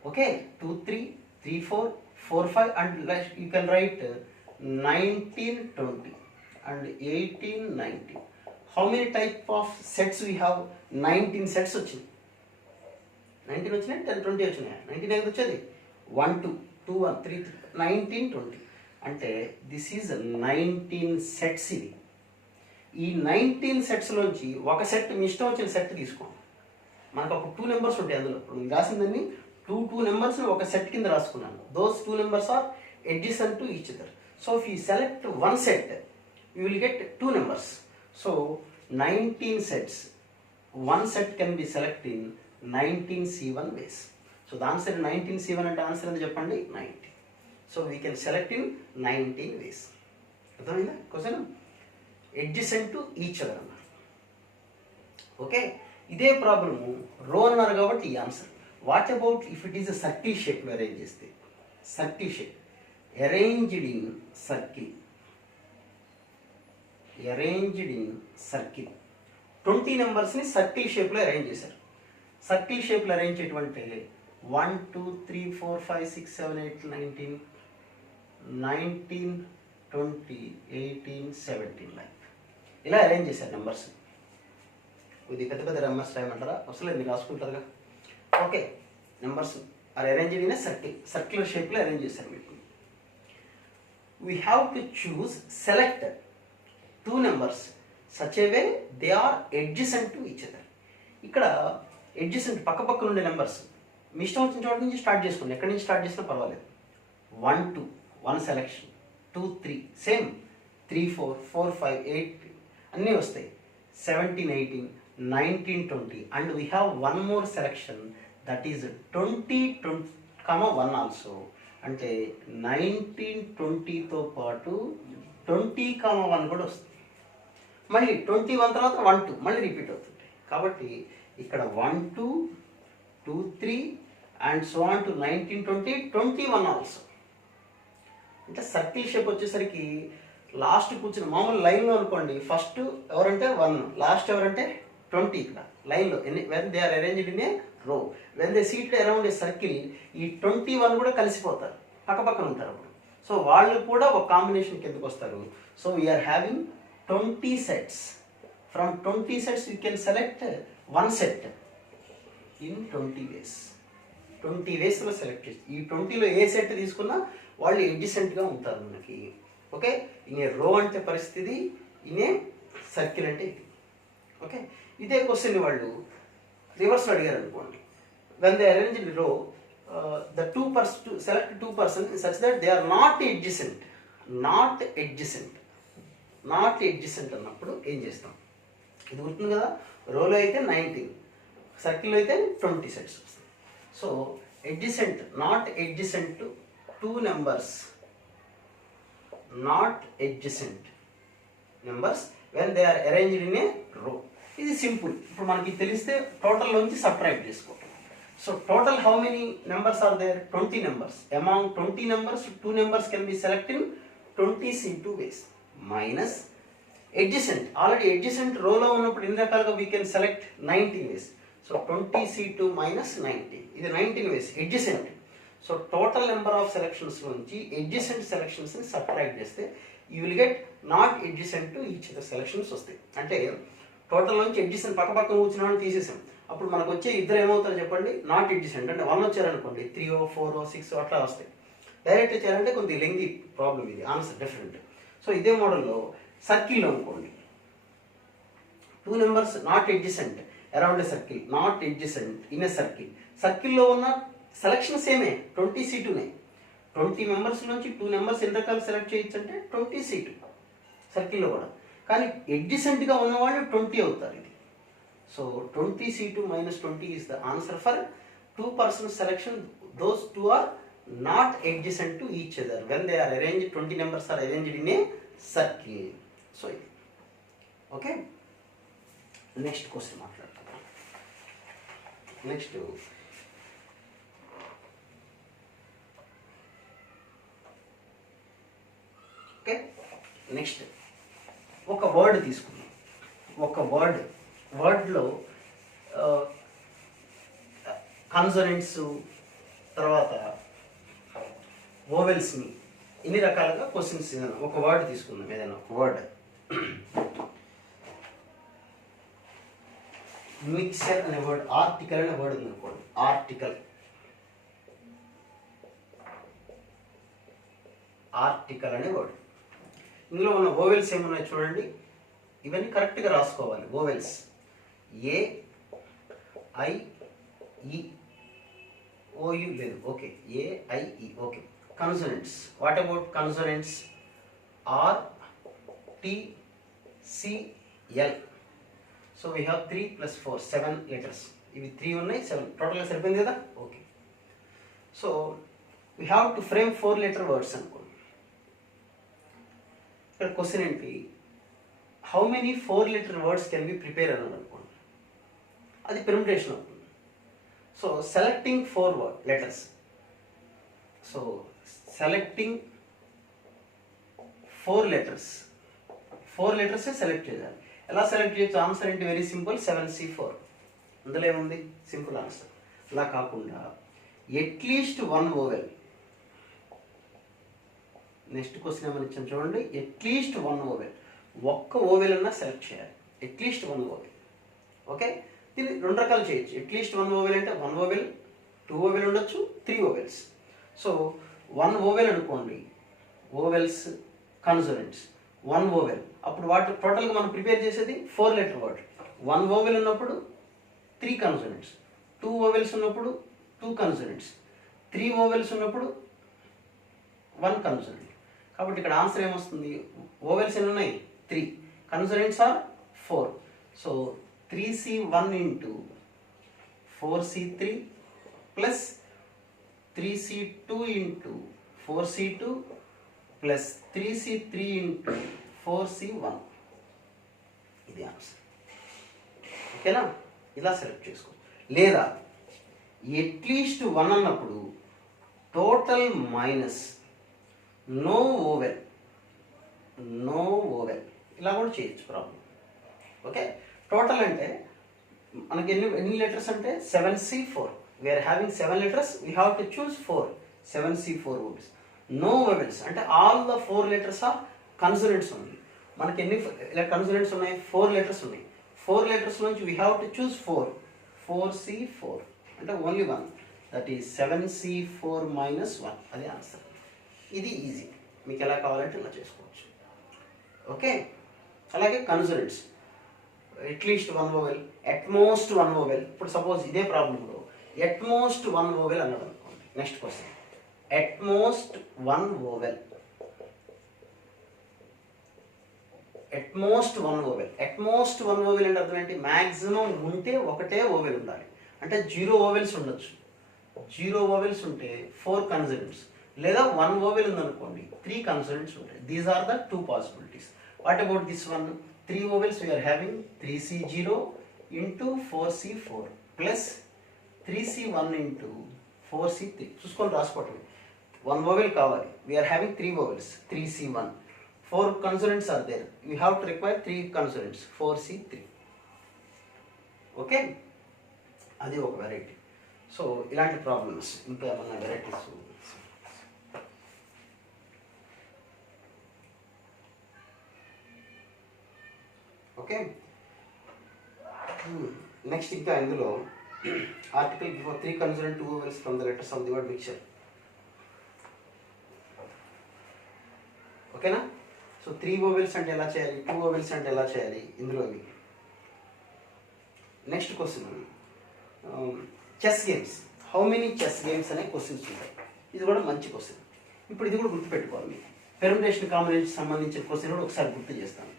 okay, 2 3 3 4 4 5 and you can write 19 20 and 18 19. How many type of sets we have? 19 sets వచ్చింది. 19 వచ్చినాయి, 10 20 వచ్చినాయి. 19 దగ్గర వచ్చేది 1 2 2 1 3 19 20 అంటే దిస్ ఈజ్ 19 సెట్స్. ఇది ఈ 19 సెట్స్లోంచి ఒక సెట్ మీ ఇష్టం వచ్చిన సెట్ తీసుకోండి. మనకు అప్పుడు 2 నెంబర్స్ ఉంటాయి అందులో. ఇప్పుడు నేను రాసిందని 2 నెంబర్స్ని ఒక సెట్ కింద రాసుకున్నాను. Those 2 numbers are adjacent to each other. So if you select one set, you will get 2 numbers. So 19 sets. One set can be selected in 19C1 ways. So the answer 19C1 and answer is 90. So we can select in 19 ways. అర్థమైందా question? adjacent to each other అన్నారు. Okay, ఇదే ప్రాబ్లము row అన్నారు కాబట్టి ఈ answer. What about if it is a circle షేప్లో arrange చేస్తే? Circle shape arranged in circle, arranged in circle. 20 నెంబర్స్ని సర్కిల్ షేప్లో అరేంజ్ చేశారు. సర్కిల్ షేప్లో అరేంజ్ చేయటువంటి 1 2 3 4 5 6 7 8 19 19 20 18 17 లైక్ ఇలా అరేంజ్ చేశారు నెంబర్స్. ఇది పెద్ద పెద్ద నెంబర్స్ రాయమంటారా? అసలు మీరు రాసుకుంటారుగా. Okay, numbers are arranged in circular షేప్లో అరేంజ్ చేశారు. మీకు we have to choose, select 2 numbers such a way they are adjacent to each other. ఇక్కడ adjacent పక్క పక్కన ఉండే నెంబర్స్ మీ ఇష్టం వచ్చిన చోట నుంచి స్టార్ట్ చేసుకోండి. ఎక్కడి నుంచి స్టార్ట్ చేసినా పర్వాలేదు. 1 2 1 సెలెక్షన్, 2 3 సేమ్, 3 4 4 5 8 అన్నీ వస్తాయి. 17 18 19 20 and we have one more selection that is 20 1 also. అంటే 19 20తో పాటు 20, 1 కూడా వస్తుంది. మళ్ళీ 21 తర్వాత 1 2 మళ్ళీ రిపీట్ అవుతుంది. కాబట్టి ఇక్కడ 1 2 2 3 and so on to 19 20 21 also. అంటే సర్కిల్ షేప్ వచ్చేసరికి లాస్ట్ కూర్చుని మామూలు లైన్లో అనుకోండి, ఫస్ట్ ఎవరంటే 1, లాస్ట్ ఎవరంటే 20. ఇక్కడ లైన్లో when they are arranged in a row, when they seated around a circle, ఈ 21 కూడా కలిసిపోతారు, పక్క పక్కన ఉంటారు అప్పుడు. సో వాళ్ళు కూడా ఒక కాంబినేషన్ కిందకు వస్తారు. So we are having 20 sets. From 20 sets you can select 1 set in 20 ways. 20 వేస్లో సెలెక్ట్ చేసి ఈ 20లో ఏ సెట్ తీసుకున్నా వాళ్ళు ఎడ్జసెంట్గా ఉంటారు మనకి. ఓకే, ఇనే రో అంటే పరిస్థితి, ఇనే సర్కిల్ అంటే ఇది. ఓకే, ఇదే క్వశ్చన్ వాళ్ళు రివర్స్లో అడిగారు అనుకోండి. వెన్ దే అరేంజ్డ్ రో, the select two person such that they are not adjacent అన్నప్పుడు ఏం చేస్తాం? ఇది గుర్తుంది కదా, రోలో అయితే 19, సర్కిల్లో అయితే 20 సెట్స్ వస్తాయి. So adjacent, not adjacent to 2 numbers, not adjacent numbers when they are arranged in a row. ఇది సింపుల్. ఇప్పుడు మనకి తెలిస్తే టోటల్లోంచి సబ్ట్రాక్ట్ చేసుకోవాలి. So total how many numbers are there? 20 numbers. Among 20 numbers, 2 numbers can be selected in 20C2 ways. Minus adjacent. Already adjacent row lo unnappudu inni rakaluga we can select 19 ways. So 20C2 minus 19. This 19 ways adjacent. So total number of selections nunchi adjacent selections ni subtract cheste you will get not adjacent to each other selections vastayi. Ante total nunchi adjacent pakka pakkana కూర్చున్న వాళ్ళని తీసేసాం. అప్పుడు మనకు వచ్చే ఇద్దరు ఏమవుతారు చెప్పండి? Not adjacent. అంటే 1 వచ్చారనుకోండి 3 4 6 అట్లా వస్తాయి. డైరెక్ట్ చేయాలంటే కొంచెం లెంగ్తీ ప్రాబ్లం, ఇది ఆన్సర్ డిఫరెంట్. సో ఇదే మోడల్లో సర్కిల్లో అనుకోండి, 2 numbers not adjacent around a circle, not adjacent in a circle. సర్కిల్లో ఉన్న సెలక్షన్ సేమే, 20C2నే. 20 మెంబర్స్ నుంచి 2 నెంబర్స్ ఎన్ని రకాలు సెలెక్ట్ చేయొచ్చు అంటే 20C2 సర్కిల్లో కూడా. కానీ ఎడ్జసెంట్గా ఉన్నవాళ్ళు 20 అవుతారు. ఇది so 20C2 minus 20 is the answer for 2 person selection. Those 2 are not adjacent to each other when they are arranged. 20 numbers are arranged in a circle. So okay, next question మాట్లాడతాం. Next okay, next ఒక word తీసుకున్నాం. ఒక వర్డ్లో consonants తర్వాత వోవెల్స్ని ఇన్ని రకాలుగా questions. ఒక word తీసుకుందాం, ఏదైనా ఒక వర్డ్. మిక్సర్ అనే వర్డ్, ఆర్టికల్ అనే వర్డ్ ఉంది అనుకోండి, ఆర్టికల్ అనే వర్డ్. ఇందులో ఉన్న ఓవెల్స్ ఏమున్నాయి చూడండి, ఇవన్నీ కరెక్ట్గా రాసుకోవాలి. Vowels A, I, E, O U లేదు, okay, A, I, E, okay. Consonants, what about consonants? R, T, C, L. So we have 3 + 4 7 letters. ఇవి 3 ఉన్నాయి, 7 టోటల్గా సరిపోయింది కదా, okay. So we have to frame 4 letter words అనుకోండి. ఇక్కడ క్వశ్చన్ ఏంటి, how many 4 letter words can be prepare అన్నాడు అనుకోండి, అది పెర్ముటేషన్ అవుతుంది. So selecting 4 letters, so selecting 4 letters, 4 letters select చేయాలి. ఎలా సెలెక్ట్ చేయొచ్చు? ఆన్సర్ ఏంటి? Very simple, 7C4. అందులో ఏముంది? Simple answer. అలా కాకుండా ఎట్లీస్ట్ 1 ఓవెల్. నెక్స్ట్ క్వశ్చన్ ఏమని ఇచ్చాను చూడండి, ఎట్లీస్ట్ 1 ఓవెల్, ఒక్క ఓవెల్ అన్నా సెలెక్ట్ చేయాలి. At least 1 vowel, okay. దీన్ని 2 రకాలు చేయొచ్చు. ఎట్లీస్ట్ 1 ఓవెల్ అంటే 1 ఓవెల్, 2 ఓవెల్ ఉండొచ్చు, 3 ఓవెల్స్. సో 1 ఓవెల్ అనుకోండి, ఓవెల్స్, కన్సోనెంట్స్, 1 ఓవెల్. అప్పుడు వాటి టోటల్గా మనం ప్రిపేర్ చేసేది 4 letter వర్డ్. 1 ఓవెల్ ఉన్నప్పుడు 3 కన్సోనెంట్స్, 2 ఓవెల్స్ ఉన్నప్పుడు 2 కన్సోనెంట్స్, 3 ఓవెల్స్ ఉన్నప్పుడు 1 కన్సోనెంట్. కాబట్టి ఇక్కడ ఆన్సర్ ఏమొస్తుంది? ఓవెల్స్ ఎన్ని ఉన్నాయి? 3, consonants are 4. So 3C1 into 4C3 plus 3C2 into 4C2 plus 3C3 into 4C1. ఇది ఆన్సర్, ఓకేనా? ఇలా సెలెక్ట్ చేసుకో. లేదా ఎట్లీస్ట్ 1 అన్నప్పుడు టోటల్ మైనస్ నో ఓవెల్, ఇలా కూడా చేయొచ్చు, ప్రాబ్లం. ఓకే, టోటల్ అంటే మనకి ఎన్ని లెటర్స్ అంటే 7C4. We are having 7 letters, we have to choose 4, 7C4 vowels. No vowels అంటే all the 4 letters are consonants ఉంది. మనకి ఎన్ని కన్సోనెంట్స్ ఉన్నాయి? 4 letters ఉన్నాయి. 4 letters నుంచి we have to choose 4C4 అంటే ఓన్లీ 1, దట్ ఈస్ 7C4 - 1. అది ఆన్సర్. ఇది ఈజీ, మీకు ఎలా కావాలంటే ఇలా చేసుకోవచ్చు, ఓకే. అలాగే consonants, at least 1 vowel, at most 1 vowel. ఇప్పుడు సపోజ్ ఇదే ప్రాబ్లంలో అట్మోస్ట్ 1 ఓవెల్ అన్నాడు అనుకోండి. Next question, at most 1 vowel, at most 1 vowel. At most 1 vowel అంటే అర్థం ఏంటి? మ్యాక్సిమం ఉంటే ఒకటే ఓవెల్ ఉండాలి. అంటే 0 ఓవెల్స్ ఉండొచ్చు. 0 ఓవెల్స్ ఉంటే 4 కన్సోనెంట్స్, లేదా 1 ఓవెల్ ఉందనుకోండి 3 కన్సోనెంట్స్ ఉంటాయి. These are the 2 possibilities. What about this one? 3 vowels we are having 3C0 into 4C4 plus 3C1 into 4C3. చూసుకొని రాసుకోవటం. 1 ఓవెల్ కావాలి, we are having 3 vowels, 3C1, 4 consonants are there, you have to require 3 consonants, 4C3. Okay, అది ఒక variety. So ఇలాంటి problems ఇంకా ఏమన్నా varieties? Okay, next ఇంకా ఇందులో article before 3 consonant 2 vowels from the letters of the word mixture. ఓకేనా? So 3 vowels అంటే ఎలా చేయాలి, 2 ఓవెల్స్ అంటే ఎలా చేయాలి ఇందులో. Next question, chess games, how many chess games అనే క్వశ్చన్స్ ఉంటాయి. ఇది కూడా మంచి క్వశ్చన్. ఇప్పుడు ఇది కూడా గుర్తుపెట్టుకోవాలి. మీకు పెర్ముటేషన్ కాంబినేషన్ సంబంధించిన క్వశ్చన్ కూడా ఒకసారి గుర్తు చేస్తాను.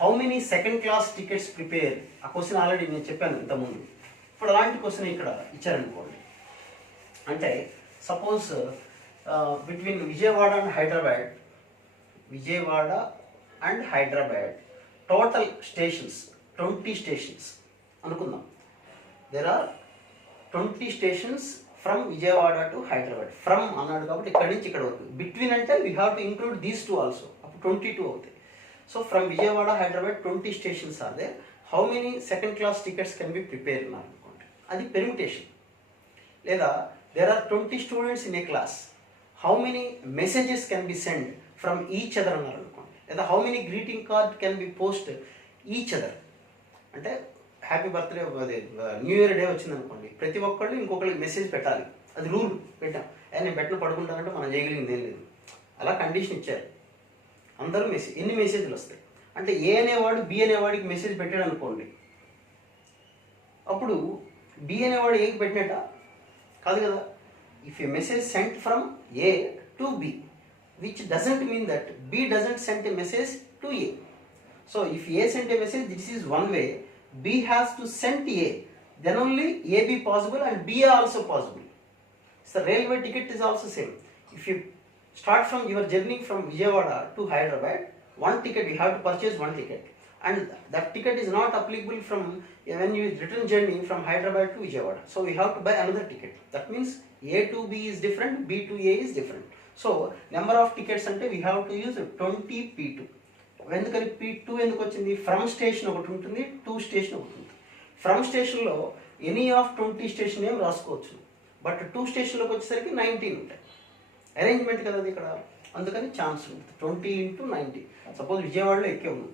How many second class tickets prepare? ఆ క్వశ్చన్ ఆల్రెడీ నేను చెప్పాను ఇంతకుముందు. ఇప్పుడు అలాంటి క్వశ్చన్ ఇక్కడ ఇచ్చారనుకోండి. అంటే suppose between Vijayawada and Hyderabad total stations 20 stations అనుకుందాం. There are 20 stations from Vijayawada to Hyderabad. From అన్నాడు కాబట్టి ఇక్కడ నుంచి ఇక్కడ వరకు. బిట్వీన్ అంటే we have to include these 2 also, అప్పుడు 22 అవుతాయి. So from Vijayawada Hyderabad 20 stations are there. How many second class tickets can be prepare అన్నారు అనుకోండి. అది పెర్ముటేషన్. లేదా there are 20 students in a class, how many messages can be send from each other అన్నారు అనుకోండి. లేదా హౌ మెనీ greeting card can be post each other. అంటే హ్యాపీ బర్త్డే అదే న్యూ ఇయర్ డే వచ్చింది అనుకోండి, ప్రతి ఒక్కళ్ళు ఇంకొకరికి మెసేజ్ పెట్టాలి. అది రూల్ పెట్టాం. నేను పెట్టిన పడుకుంటానంటే మనం చేయగలిగింది ఏం లేదు. అలా కండిషన్ ఇచ్చారు. అందరూ ఎన్ని మెసేజ్లు వస్తాయి అంటే ఏ అనేవాడు బి అనేవాడికి మెసేజ్ పెట్టాడు అనుకోండి, అప్పుడు బి అనేవాడు ఏకి పెట్టినట్ట కాదు కదా. If a message sent from A to B which doesn't mean that B doesn't sent a message to A. So if A sent a message, this is one way. B has to sent A, then only A be possible and B also possible. So railway ticket is also same. If you start from your journey from Vijayawada to Hyderabad, one ticket you have to purchase one ticket, and that ticket is not applicable from when you return journey from Hyderabad to Vijayawada. So we have to buy another ticket. That means A to B is different, B to A is different. So number of tickets ante we have to use 20 P2. ఎందుకని P2 ఎందుకు వచ్చింది? From station ఒకటి ఉంటుంది, to station ఒకటి ఉంటుంది. From స్టేషన్లో any of 20 station ఏం రాసుకోవచ్చు, బట్ 2 స్టేషన్లోకి వచ్చేసరికి 19 ఉంటాయి. అరేంజ్మెంట్ కదా అది ఇక్కడ, అందుకని ఛాన్స్ ఉంటుంది. 20 × 90. సపోజ్ విజయవాడలో ఎక్కాము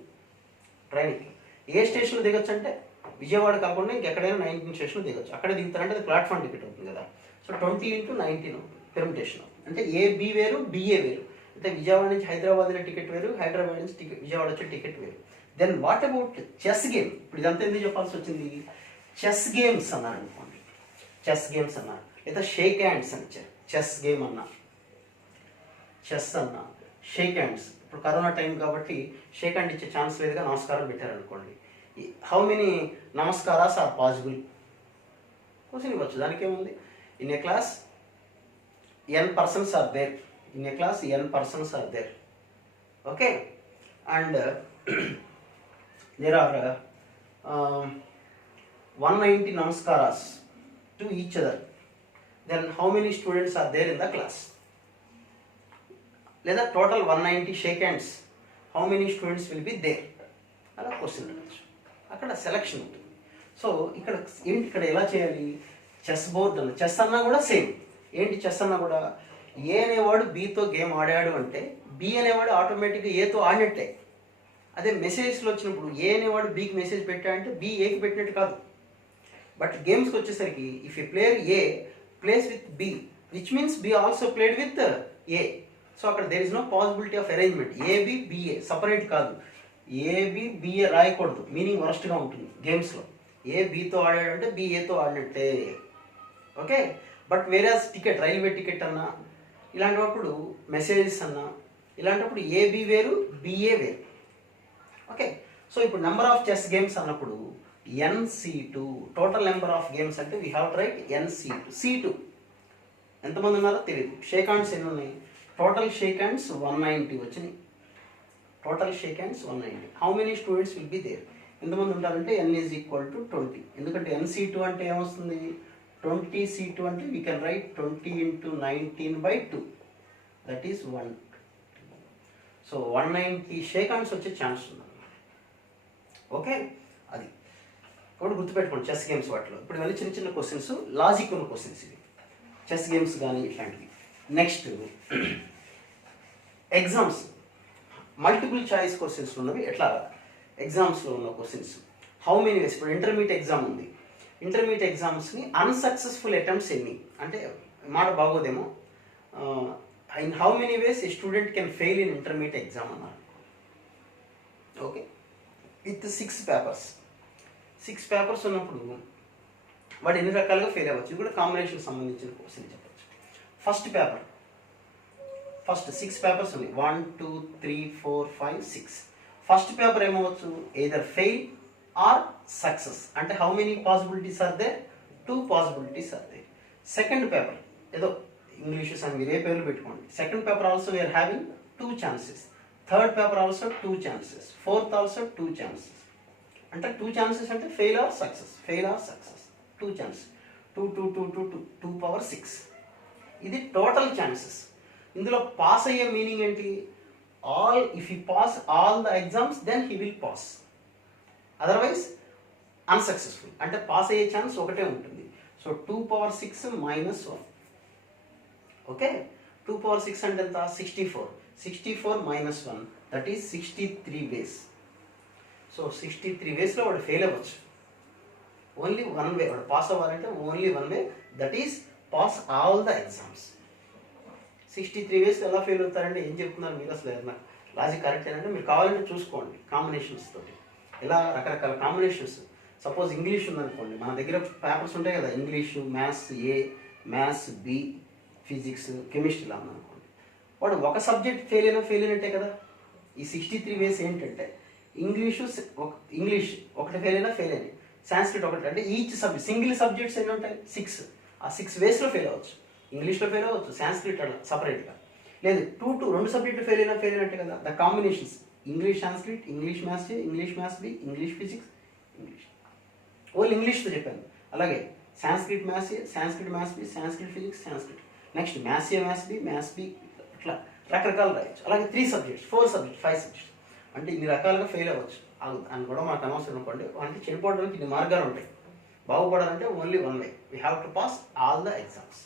ట్రైన్కి, ఏ స్టేషన్లో దిగొచ్చు అంటే విజయవాడ కాకుండా ఇంకెక్కడైనా 19 స్టేషన్లో దిగొచ్చు. అక్కడ దిగుతారంటే అది ప్లాట్ఫామ్ టికెట్ అవుతుంది కదా. So 20 × 19 permutation. అంటే AB వేరు, BA వేరు. అంటే విజయవాడ నుంచి హైదరాబాద్ వెళ్ళే టికెట్ వేరు, హైదరాబాద్ నుంచి విజయవాడ వచ్చే టికెట్ వేరు. Then what about chess game? ఇప్పుడు ఇదంతా ఎందుకు చెప్పాల్సి వచ్చింది? చెస్ గేమ్స్ అన్నారు అనుకోండి, చెస్ గేమ్స్ అన్నారు, లేదా షేక్ హ్యాండ్స్ అని ఇచ్చారు. చెస్ గేమ్ అన్నా, చెస్ అన్నా, షేక్ హ్యాండ్స్. ఇప్పుడు కరోనా టైం కాబట్టి షేక్ హ్యాండ్ ఇచ్చే ఛాన్స్ లేదుగా, నమస్కారం పెట్టారనుకోండి. హౌ మెనీ నమస్కారాస్ ఆర్ పాసిబుల్? క్వశ్చన్ ఇవ్వచ్చు, దానికి ఏముంది. In a class n persons are there. In a class n persons are there. Okay, and there are 190 namaskaras to each other. Then how many students are there in the class? Let the total 190 shake hands, how many students will be there? అలా question అడగచ్చు. అక్కడ selection ఉంటుంది. So ఇక్కడ ఏంటి, ఇక్కడ ఎలా చేయాలి? Chess board అన్న, చెస్ అన్నా కూడా సేమ్. ఏంటి చెస్ అన్నా కూడా, ఏ అనేవాడు బీతో గేమ్ ఆడాడు అంటే బి అనేవాడు ఆటోమేటిక్గా ఏతో ఆడినట్టే. అదే మెసేజ్లో వచ్చినప్పుడు ఏ అనేవాడు బీకి మెసేజ్ పెట్టాడంటే బి ఏకి పెట్టినట్టు కాదు. బట్ గేమ్స్కి వచ్చేసరికి if A player A plays with B, which means B also played with A. So అక్కడ there is no possibility of arrangement. AB BA separate కాదు, ఏబి బిఏ రాయకూడదు, మీనింగ్ వరస్ట్గా ఉంటుంది గేమ్స్లో. ఏ బితో ఆడాడంటే బి ఏతో ఆడినట్టే. ఓకే, బట్ వేరే టికెట్, రైల్వే టికెట్ అన్నా, ఇలాంటప్పుడు మెసేజెస్ అన్నా, ఇలాంటప్పుడు ఏబి వేరు, బిఏ వేరు. ఓకే, సో ఇప్పుడు నెంబర్ ఆఫ్ చెస్ గేమ్స్ అన్నప్పుడు NC2, total number of games అంటే we have to right NC2. C2 ఎంతమంది ఉన్నారో తెలియదు. షేక్ హ్యాండ్స్ ఎన్ని ఉన్నాయి? టోటల్ షేక్ హ్యాండ్స్ 190 వచ్చినాయి. Total shake hands 190. How many students will be there? ఎంతమంది ఉంటారంటే n is equal to 20. ఎందుకంటే NC2 అంటే ఏమొస్తుంది? 20C2 అంటే we can right 20 × 19/2, that is 1. So 190 shake hands వచ్చే ఛాన్స్ ఉంది. ఓకే, అది కాబట్టి గుర్తుపెట్టుకోండి చెస్ గేమ్స్ వాటిలో. ఇప్పుడు ఇవన్నీ చిన్న చిన్న క్వశ్చన్స్, లాజిక్ ఉన్న క్వశ్చన్స్ ఇవి, చెస్ గేమ్స్ కానీ ఇట్లాంటివి. Next exams, multiple choice questions ఉన్నవి. ఎట్లా ఎగ్జామ్స్లో ఉన్న క్వశ్చన్స్, హౌ మెనీ వేస్. ఇప్పుడు ఇంటర్మీడియట్ ఎగ్జామ్ ఉంది, ఇంటర్మీడియట్ ఎగ్జామ్స్ని అన్సక్సెస్ఫుల్ అటెంప్ట్స్ ఎన్ని అంటే మాట బాగోదేమో. In how many ways a student can fail in intermediate exam అన్నారు. Okay, with 6 papers. 6 పేపర్స్ ఉన్నప్పుడు వాడు ఎన్ని రకాలుగా ఫెయిల్ అవ్వచ్చు. ఇది కూడా కాంబినేషన్ సంబంధించిన క్వశ్చన్ చెప్పచ్చు. ఫస్ట్ పేపర్, ఫస్ట్ 6 పేపర్స్ ఉన్నాయి, 1 2 3 4 5 6. ఫస్ట్ పేపర్ ఏమవచ్చు? Either fail or success. అంటే how many possibilities are there? 2 possibilities are there. Second paper ఏదో ఇంగ్లీషెస్ అని మీరు ఏ పేర్లు పెట్టుకోండి. Second paper also we are having 2 chances. Third paper also 2 chances. Fourth also 2 chances. అంటే 2 ఛాన్సెస్ అంటే fail or success, fail or success. 2 chances, 2 2 2 2 2 2 power 6. ఇది టోటల్ ఛాన్సెస్. ఇందులో పాస్ అయ్యే మీనింగ్ ఏంటి? All, if he pass all the exams then he will pass, otherwise unsuccessful. అంటే pass అయ్యే chance ఒకటే ఉంటుంది. So 2 power 6 -1. ఓకే, 2 power 6 అంటే ఎంత? 64. 64 -1 దట్ ఈస్ 63 వేస్. సో 63 వేస్లో వాడు ఫెయిల్ అవ్వచ్చు. ఓన్లీ వన్ వే. పాస్ అవ్వాలంటే only one way, that is pass all the exams. 63 వేస్ ఎలా ఫెయిల్ అవుతారండి? ఏం చెప్తున్నారు మీరు? అసలు ఏమన్నా లాజిక్ కరెక్ట్ ఏంటంటే మీరు కావాలంటే చూసుకోండి కాంబినేషన్స్ తోటి, ఇలా రకరకాల కాంబినేషన్స్. సపోజ్ ఇంగ్లీష్ ఉందనుకోండి, మన దగ్గర పేపర్స్ ఉంటాయి కదా, English, maths A, maths B, physics, chemistry ఇలా ఉందనుకోండి, వాడు ఒక సబ్జెక్ట్ ఫెయిల్ అయినట్టే కదా. ఈ 63 వేస్ ఏంటంటే ఇంగ్లీష్ ఒకటి ఫెయిల్ అయినాయి, సాంస్క్రిట్ ఒకటి, అంటే ఈచ్ సబ్జెక్ట్ సింగిల్ సబ్జెక్ట్స్ ఎన్ని ఉంటాయి? 6. ఆ 6 వేస్లో ఫెయిల్ అవ్వచ్చు. ఇంగ్లీష్లో ఫెయిల్ అవ్వచ్చు, సాంస్క్రిట్ అలా సపరేట్గా. లేదు 2 సబ్జెక్టులు ఫెయిల్ అయినట్టే కదా. The combinations English Sanskrit, English maths A, English maths B, English physics, English only ఇంగ్లీష్తో చెప్పాను. అలాగే Sanskrit maths A, Sanskrit maths B, Sanskrit physics, Sanskrit. Next maths A, maths B ఇట్లా రకరకాలు రాయొచ్చు. అలాగే 3 సబ్జెక్ట్స్, 4 సబ్జెక్ట్స్, 5 సబ్జెక్ట్స్, అంటే ఇన్ని రకాలుగా ఫెయిల్ అవ్వచ్చు. అని కూడా మనకు అనవసరం అనుకోండి. అంటే చెడిపోవడానికి ఇన్ని మార్గాలు ఉంటాయి. బాగుపడాలంటే only one way, we have to pass all the exams.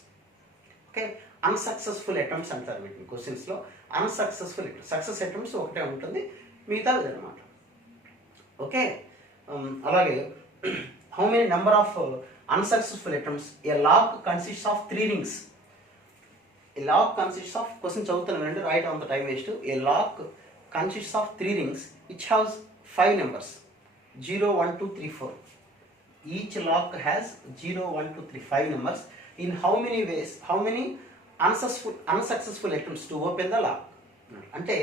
Okay, unsuccessful attempts అంటారు వీటిని క్వశ్చన్స్లో. అన్సక్సెస్ఫుల్ సక్సెస్ అటెంప్ట్స్ ఒకటే ఉంటుంది, మిగతా అన్నమాట. ఓకే, అలాగే how many number of unsuccessful attempts? A log consists of 3 rings. A log consists of, క్వశ్చన్ చదువుతున్నానండి, right on the time waste. A log consists of 3 rings which has 5 numbers 0, 1, 2, 3, 4. Each lock has 0, 1, 2, 3, 5 numbers. In how many ways, how many unsuccessful attempts to open the lock? అంటే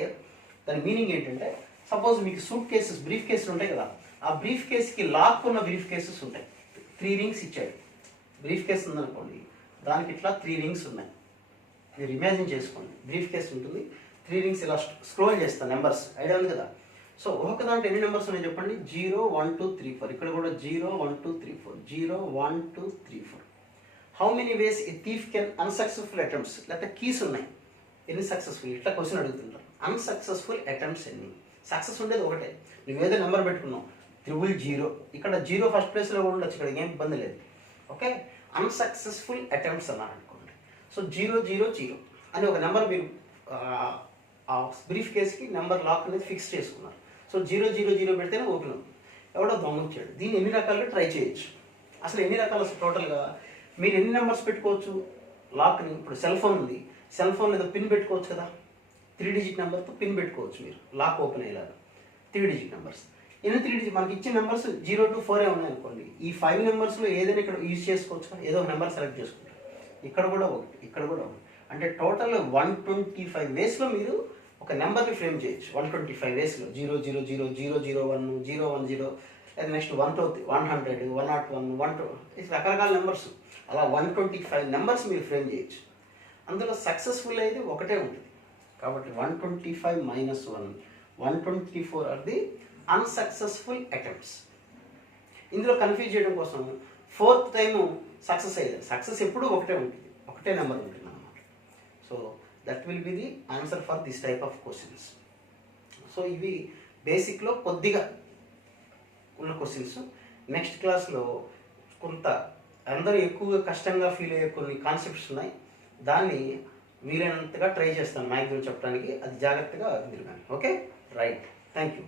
దాని meaning ఏంటంటే, suppose మీకు suit cases, brief కేసులు ఉంటాయి కదా, ఆ brief కేసుకి lock ఉన్న బ్రీఫ్ కేసెస్ ఉంటాయి. 3 rings ఇచ్చాడు. బ్రీఫ్ కేసు ఉందనుకోండి, దానికి ఇట్లా 3 rings ఉన్నాయి. మీరు ఇమాజిన్ చేసుకోండి, బ్రీఫ్ కేసు ఉంటుంది, 3 rings ఇలా స్క్రోల్ చేస్తాను, నెంబర్స్ ఐడియా ఉంది కదా. సో ఒక్కొక్క దాంట్లో ఎన్ని నెంబర్స్ ఉన్నాయి చెప్పండి? 0, 1, 2, 3, 4. ఇక్కడ కూడా 0, 1, 2, 3, 4, 0, 1, 2, 3, 4. How many ways A thief can unsuccessful attempts? లేకపోతే కీస్ ఉన్నాయి, ఎన్ని సక్సెస్ఫుల్, ఇట్లా క్వశ్చన్ అడుగుతుంటారు. అన్సక్సెస్ఫుల్ అటెంప్ట్స్ ఎన్ని? సక్సెస్ ఉండేది ఒకటే, నువ్వేదో నెంబర్ పెట్టుకున్నావు 000, ఇక్కడ 0 ఫస్ట్ ప్లేస్లో ఉండొచ్చు, ఇక్కడ ఏం ఇబ్బంది లేదు. ఓకే, అన్సక్సెస్ఫుల్ అటెంప్ట్స్ అన్నారు అనుకోండి. సో 000 అని ఒక నెంబర్ మీరు ఆ బ్రీఫ్ కేసుకి నెంబర్ లాక్ అనేది ఫిక్స్ చేసుకున్నారు. సో 000 పెడితేనే ఓపెన్ అవుతుంది. ఎవడో దొంగొచ్చాడు. దీన్ని ఎన్ని రకాలుగా ట్రై చేయొచ్చు. అసలు ఎన్ని రకాలు టోటల్గా మీరు ఎన్ని నెంబర్స్ పెట్టుకోవచ్చు లాక్ని? ఇప్పుడు సెల్ ఫోన్ ఉంది, సెల్ ఫోన్ ఏదో పిన్ పెట్టుకోవచ్చు కదా, 3 digit నెంబర్తో పిన్ పెట్టుకోవచ్చు మీరు, లాక్ ఓపెన్ అయ్యేలాగా. 3 digit నెంబర్స్, ఎన్ని 3 digit? మనకి ఇచ్చిన నెంబర్స్ 0 to 4 ఉన్నాయి అనుకోండి. ఈ 5 నెంబర్స్లో ఏదైనా ఇక్కడ యూజ్ చేసుకోవచ్చు కదా, ఏదో ఒక నెంబర్ సెలెక్ట్ చేసుకుంటారు. ఇక్కడ కూడా ఒకటి, ఇక్కడ కూడా ఒకటి, అంటే టోటల్ 125 వేస్లో మీరు ఒక నెంబర్ని ఫ్రేమ్ చేయొచ్చు. 125 వేస్లో 000, 001, 010, నెక్స్ట్ 100, 101, 102, రకరకాల నెంబర్స్, అలా 125 నెంబర్స్ మీరు ఫ్రేమ్ చేయొచ్చు. అందులో సక్సెస్ఫుల్ అయితే ఒకటే ఉంటుంది. కాబట్టి 125 - 1, 124 ఆర్ ది అన్సక్సెస్ఫుల్ అటెంప్ట్స్. ఇందులో కన్ఫ్యూజ్ చేయడం కోసం 4th టైము సక్సెస్ అయ్యేది. సక్సెస్ ఎప్పుడూ ఒకటే ఉంటుంది, ఒకటే నెంబర్ ఉంటుంది అన్నమాట. So that will be the answer for this type of questions. So ఇవి బేసిక్లో కొద్దిగా ఉన్న క్వశ్చన్స్. నెక్స్ట్ క్లాస్లో కొంత అందరూ ఎక్కువగా కష్టంగా ఫీల్ అయ్యే కొన్ని కాన్సెప్ట్స్ ఉన్నాయి, దాన్ని వీలైనంతగా ట్రై చేస్తాను మ్యాక్సిమం చెప్పడానికి. అది జాగ్రత్తగా వింటాను. Okay, right, thank you.